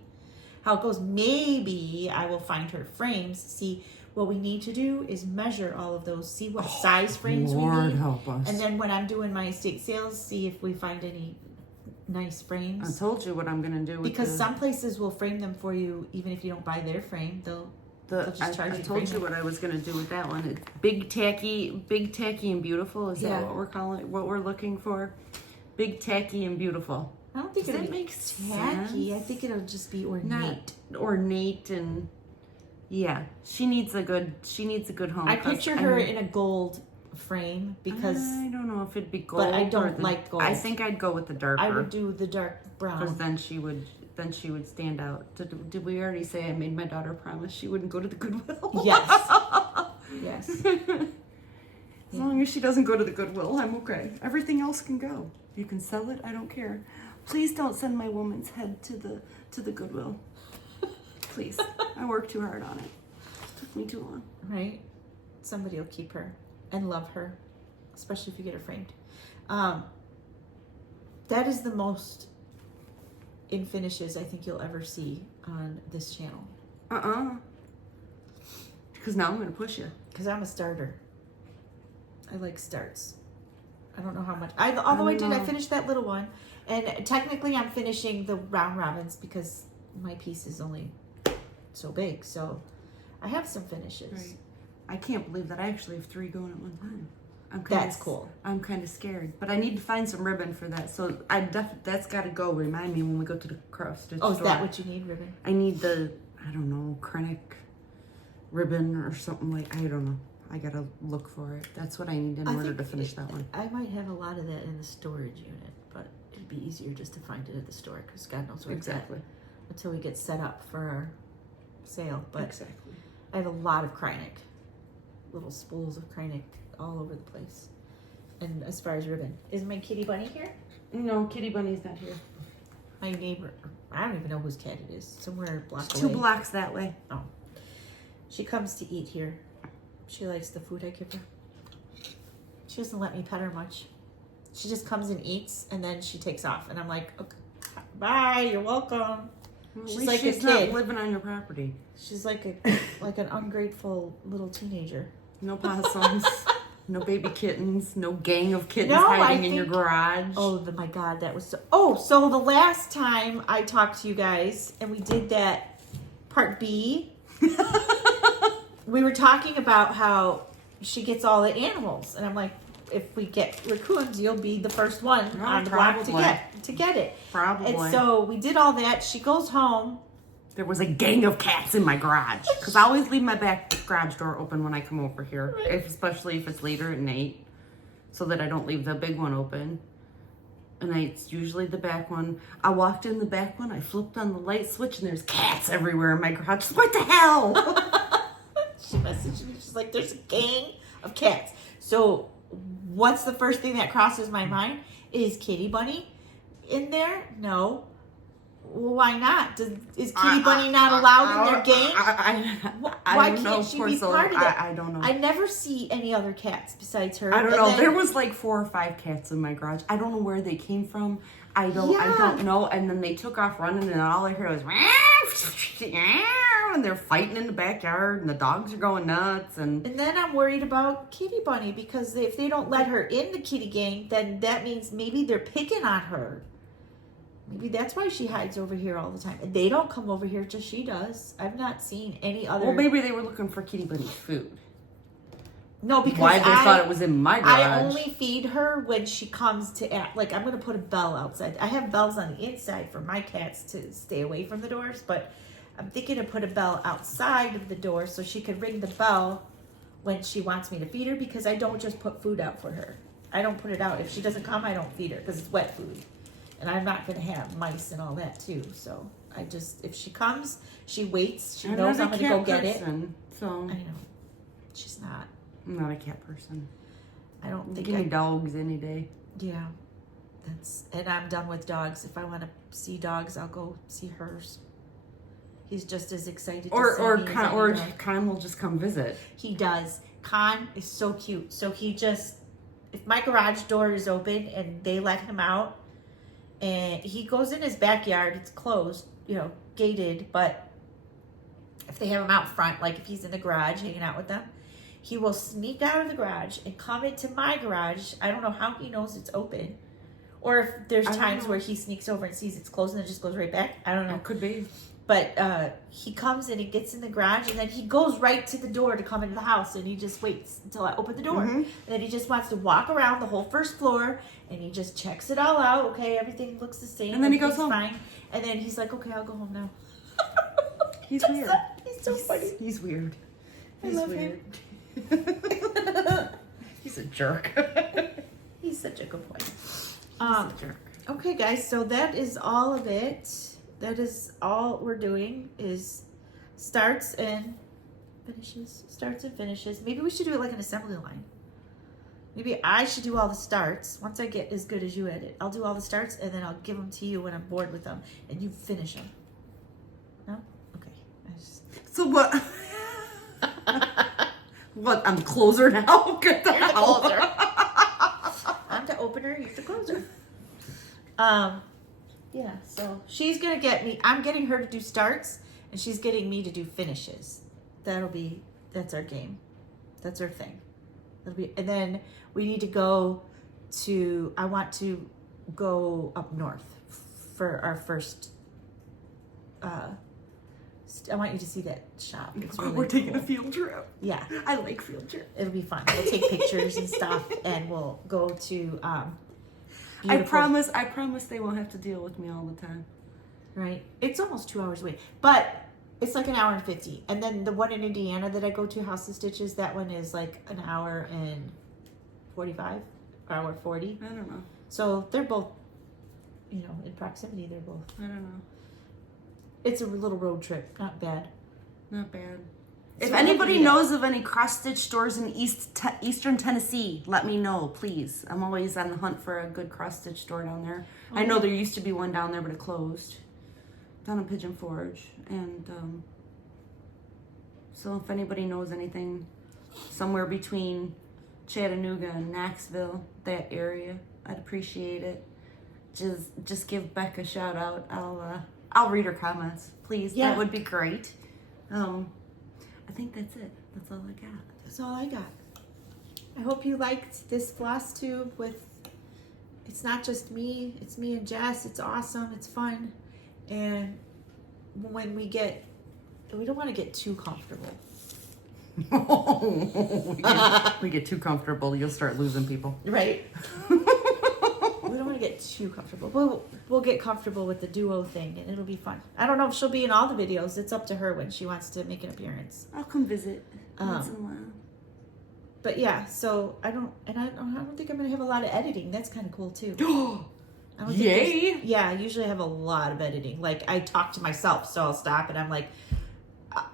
how it goes. Maybe I will find her frames. See, what we need to do is measure all of those. See what size frames we need. Help us. And then when I'm doing my estate sales, see if we find any nice frames. I told you what I'm going to do with because some places will frame them for you even if you don't buy their frame. They'll just charge you. I told you what I was going to do with that one. It's big tacky and beautiful. Is that what we're calling it? What we're looking for? Big tacky and beautiful. I don't think it'll be tacky. I think it'll just be ornate. Ornate and she needs a good home. I picture her in a gold frame because I don't know if it'd be gold. But I don't like gold. I think I'd go with the darker. I would do the dark brown because then she would stand out. Did we already say I made my daughter promise she wouldn't go to the Goodwill? Yes. Yes. As long as she doesn't go to the Goodwill, I'm okay. Everything else can go. You can sell it. I don't care. Please don't send my woman's head to the Goodwill. Please. I worked too hard on it. It took me too long. Right? Somebody will keep her and love her, especially if you get her framed. That is the most in finishes I think you'll ever see on this channel. Because now I'm going to push you. Because I'm a starter. I like starts. I don't know how much. I finished that little one. And technically I'm finishing the round robins because my piece is only so big. So I have some finishes. Right. I can't believe that I actually have 3 going at one time. That's cool. I'm kind of scared. But I need to find some ribbon for that. So that's got to go. Remind me when we go to the cross stitch store. Is that what you need, ribbon? I need the, Krennic ribbon or something like, I don't know. I got to look for it. That's what I need in order to finish that one. I might have a lot of that in the storage unit, but it'd be easier just to find it at the store because God knows where it's at until we get set up for our sale. But exactly. I have a lot of Krennic, little spools of Krennic all over the place. And as far as ribbon, is my kitty bunny here? No, Kitty Bunny's not here. My neighbor, I don't even know whose cat it is. Somewhere a block away. 2 blocks that way. Oh, she comes to eat here. She likes the food I give her. She doesn't let me pet her much. She just comes and eats, and then she takes off. And I'm like, okay, bye, you're welcome. She's like she's not living on your property. She's like an ungrateful little teenager. No possums, no baby kittens, no gang of kittens hiding in your garage. Oh my God, that was so... Oh, so the last time I talked to you guys, and we did that part B, we were talking about how she gets all the animals. And I'm like, if we get raccoons, you'll be the first one on the block to get it. Probably. And so we did all that. She goes home. There was a gang of cats in my garage. Because I always leave my back garage door open when I come over here. Especially if it's later at night. So that I don't leave the big one open. And it's usually the back one. I walked in the back one. I flipped on the light switch. And there's cats everywhere in my garage. What the hell? She messaged me. She's like, there's a gang of cats. So what's the first thing that crosses my mind? Is Kitty Bunny in there? No. Why not? Is Kitty Bunny not allowed in their gang? Why can't she be part of it? I don't know. I never see any other cats besides her. I don't know. There was like 4 or 5 cats in my garage. I don't know where they came from. I don't know. And then they took off running, and all I heard was and they're fighting in the backyard, and the dogs are going nuts. And then I'm worried about Kitty Bunny, because if they don't let her in the kitty gang, then that means maybe they're picking on her. Maybe that's why she hides over here all the time. And they don't come over here, just she does. I've not seen any other... Well, maybe they were looking for Kitty Bunny's food. No, because why they thought it was in my garage. I only feed her when she comes to act. Like, I'm going to put a bell outside. I have bells on the inside for my cats to stay away from the doors, but I'm thinking to put a bell outside of the door so she could ring the bell when she wants me to feed her, because I don't just put food out for her. I don't put it out. If she doesn't come, I don't feed her because it's wet food. And I'm not going to have mice and all that too. So I just, if she comes, she waits. She knows I'm going to go get it. So I know. She's not. I'm not a cat person. I don't think Give me dogs any day. Yeah. And I'm done with dogs. If I want to see dogs, I'll go see hers. He's just as excited to see me or Con will just come visit. He does. Con is so cute. So he just, if my garage door is open and they let him out, and he goes in his backyard, it's closed, gated, but if they have him out front, like if he's in the garage hanging out with them, he will sneak out of the garage and come into my garage. I don't know how he knows it's open. Or if there's times where he sneaks over and sees it's closed and then just goes right back. I don't know. It could be. But he comes in and gets in the garage, and then he goes right to the door to come into the house, and he just waits until I open the door. Mm-hmm. And then he just wants to walk around the whole first floor, and he just checks it all out. Okay, everything looks the same. And then he goes home. Fine. And then he's like, okay, I'll go home now. He's weird. He's so funny. He's weird. I love him. He's a jerk. He's such a good boy. He's a jerk. Okay, guys, so that is all of it. That is all we're doing is starts and finishes. Maybe we should do it like an assembly line. Maybe I should do all the starts. Once I get as good as you at it, I'll do all the starts, and then I'll give them to you when I'm bored with them, and you finish them. No? Okay. So what? What? I'm the closer now? Get the hell. Closer. I'm the opener, you're the closer. Yeah, so she's going to get me, I'm getting her to do starts, and she's getting me to do finishes. That's our game. That's our thing. And then we need to go I want to go up north for our first, I want you to see that shop. It's really We're taking cool. a field trip. Yeah. I like field trips. It'll be fun. We'll take pictures and stuff, and we'll go to, I promise they won't have to deal with me all the time. Right. It's almost 2 hours away. But it's like an hour and 50. And then the one in Indiana that I go to, House of Stitches, that one is like an hour and 45, hour 40. I don't know. So they're both, in proximity, they're both. I don't know. It's a little road trip. Not bad. Not bad. If anybody knows of any cross-stitch stores in Eastern Tennessee, let me know, please. I'm always on the hunt for a good cross-stitch store down there. Okay. I know there used to be one down there, but it closed. Down in Pigeon Forge. And so if anybody knows anything somewhere between Chattanooga and Knoxville, that area, I'd appreciate it. Just give Beck a shout out. I'll read her comments, please. Yeah. That would be great. I think that's it. That's all I got. That's all I got. I hope you liked this Flosstube with, it's not just me, it's me and Jess. It's awesome, it's fun. And when we don't want to get too comfortable. we get too comfortable, you'll start losing people. Right. We don't want to get too comfortable. We'll get comfortable with the duo thing, and it'll be fun. I don't know if she'll be in all the videos. It's up to her when she wants to make an appearance. I'll come visit once in a while. But yeah, so I don't think I'm gonna have a lot of editing. That's kind of cool too. I don't think Yay! yeah, I usually have a lot of editing. Like I talk to myself, so I'll stop and I'm like,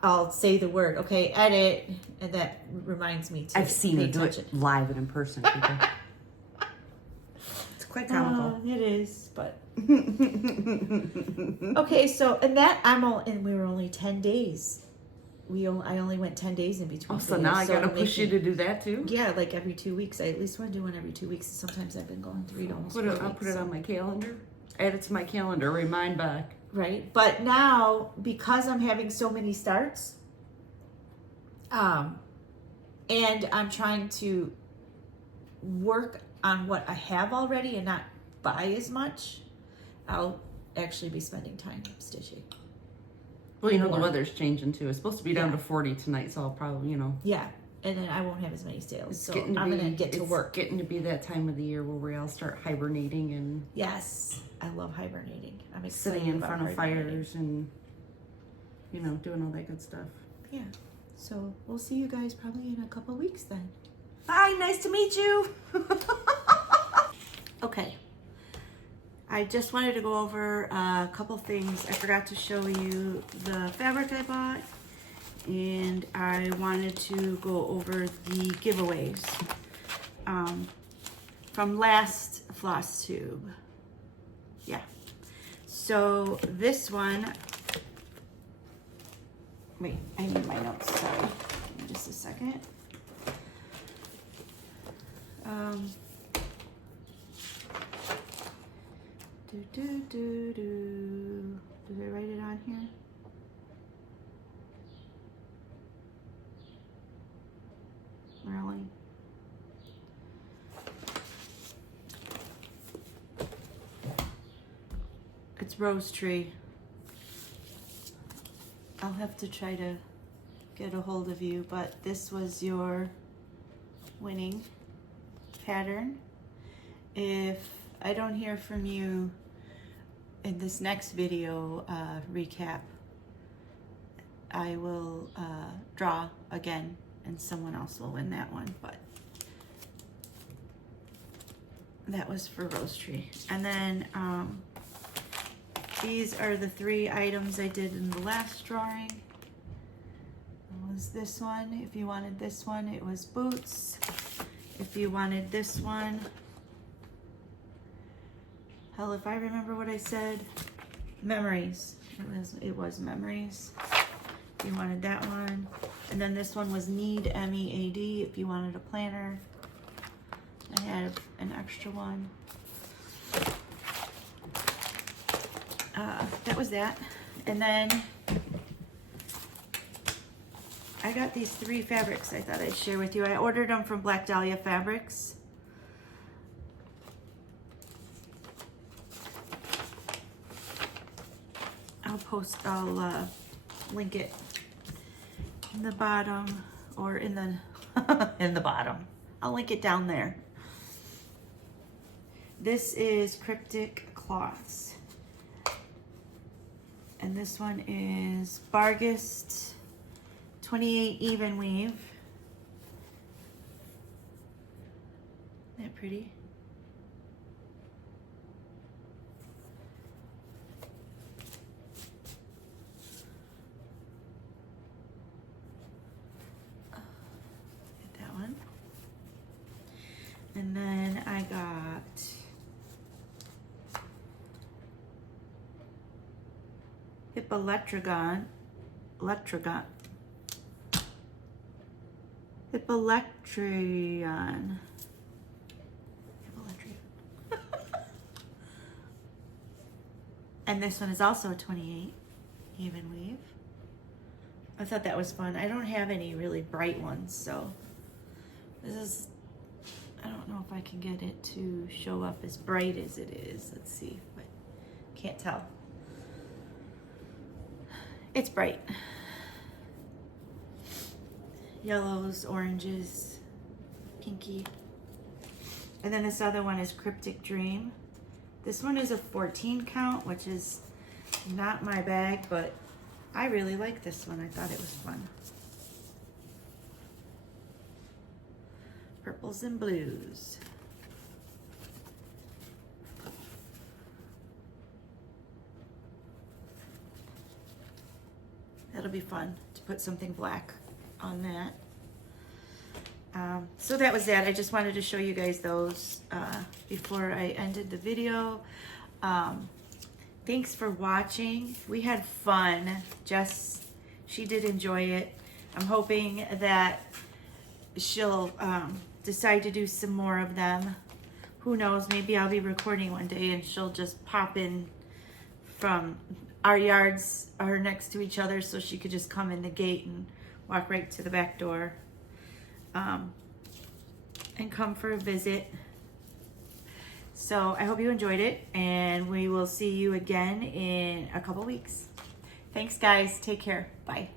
I'll say the word, okay, edit, and that reminds me to. I've seen her do it live and in person. People. It's quite comical. It is, but okay. So and we were only 10 days. I only went 10 days in between. Oh, so now I gotta push you to do that too? Yeah, like every 2 weeks. I at least want to do one every 2 weeks. Sometimes I've been going 3 to almost 4 weeks. I'll put it on my calendar. Add it to my calendar. Remind Beck. Right, but now because I'm having so many starts, and I'm trying to work on what I have already and not buy as much, I'll actually be spending time stitching. Well, the weather's changing too. It's supposed to be down to 40 tonight, so I'll probably, Yeah, and then I won't have as many sales, it's so I'm gonna get to work. It's getting to be that time of the year where we all start hibernating and Yes, I love hibernating. I'm excited sitting in about front of hibernating. fires and, doing all that good stuff. Yeah, so we'll see you guys probably in a couple of weeks then. Bye, nice to meet you. Okay. I just wanted to go over a couple things. I forgot to show you the fabric I bought, and I wanted to go over the giveaways from last Flosstube. Yeah. So this one, wait, I need my notes, sorry. Give me just a second. Did I write it on here? Really? It's Rose Tree. I'll have to try to get a hold of you, but this was your winning pattern. If I don't hear from you in this next video recap, I will draw again and someone else will win that one, but that was for Rose Tree. And then these are the 3 items I did in the last drawing. It was this one. If you wanted this one, it was boots. If you wanted this one, hell, if I remember what I said, memories. It was memories. If you wanted that one. And then this one was Need, M-E-A-D, if you wanted a planner. I had an extra one. That was that. And then I got these 3 fabrics I thought I'd share with you. I ordered them from Black Dahlia Fabrics. I'll link it in the bottom, or in the in the bottom. I'll link it down there. This is Cryptic Cloths, and this one is Bargist 28 even weave. Isn't that pretty? And then I got Hippolectron. And this one is also 28 even weave. I thought that was fun. I don't have any really bright ones, so this is, I don't know if I can get it to show up as bright as it is. Let's see, but can't tell. It's bright. Yellows, oranges, pinky. And then this other one is Cryptic Dream. This one is a 14 count, which is not my bag, but I really like this one. I thought it was fun. Purples and blues. That'll be fun to put something black on that. So that was that. I just wanted to show you guys those before I ended the video. Thanks for watching. We had fun. Jess, she did enjoy it. I'm hoping that she'll decide to do some more of them. Who knows, maybe I'll be recording one day and she'll just pop in from our yards are next to each other, so she could just come in the gate and walk right to the back door and come for a visit. So I hope you enjoyed it, and we will see you again in a couple weeks. Thanks guys, take care, bye.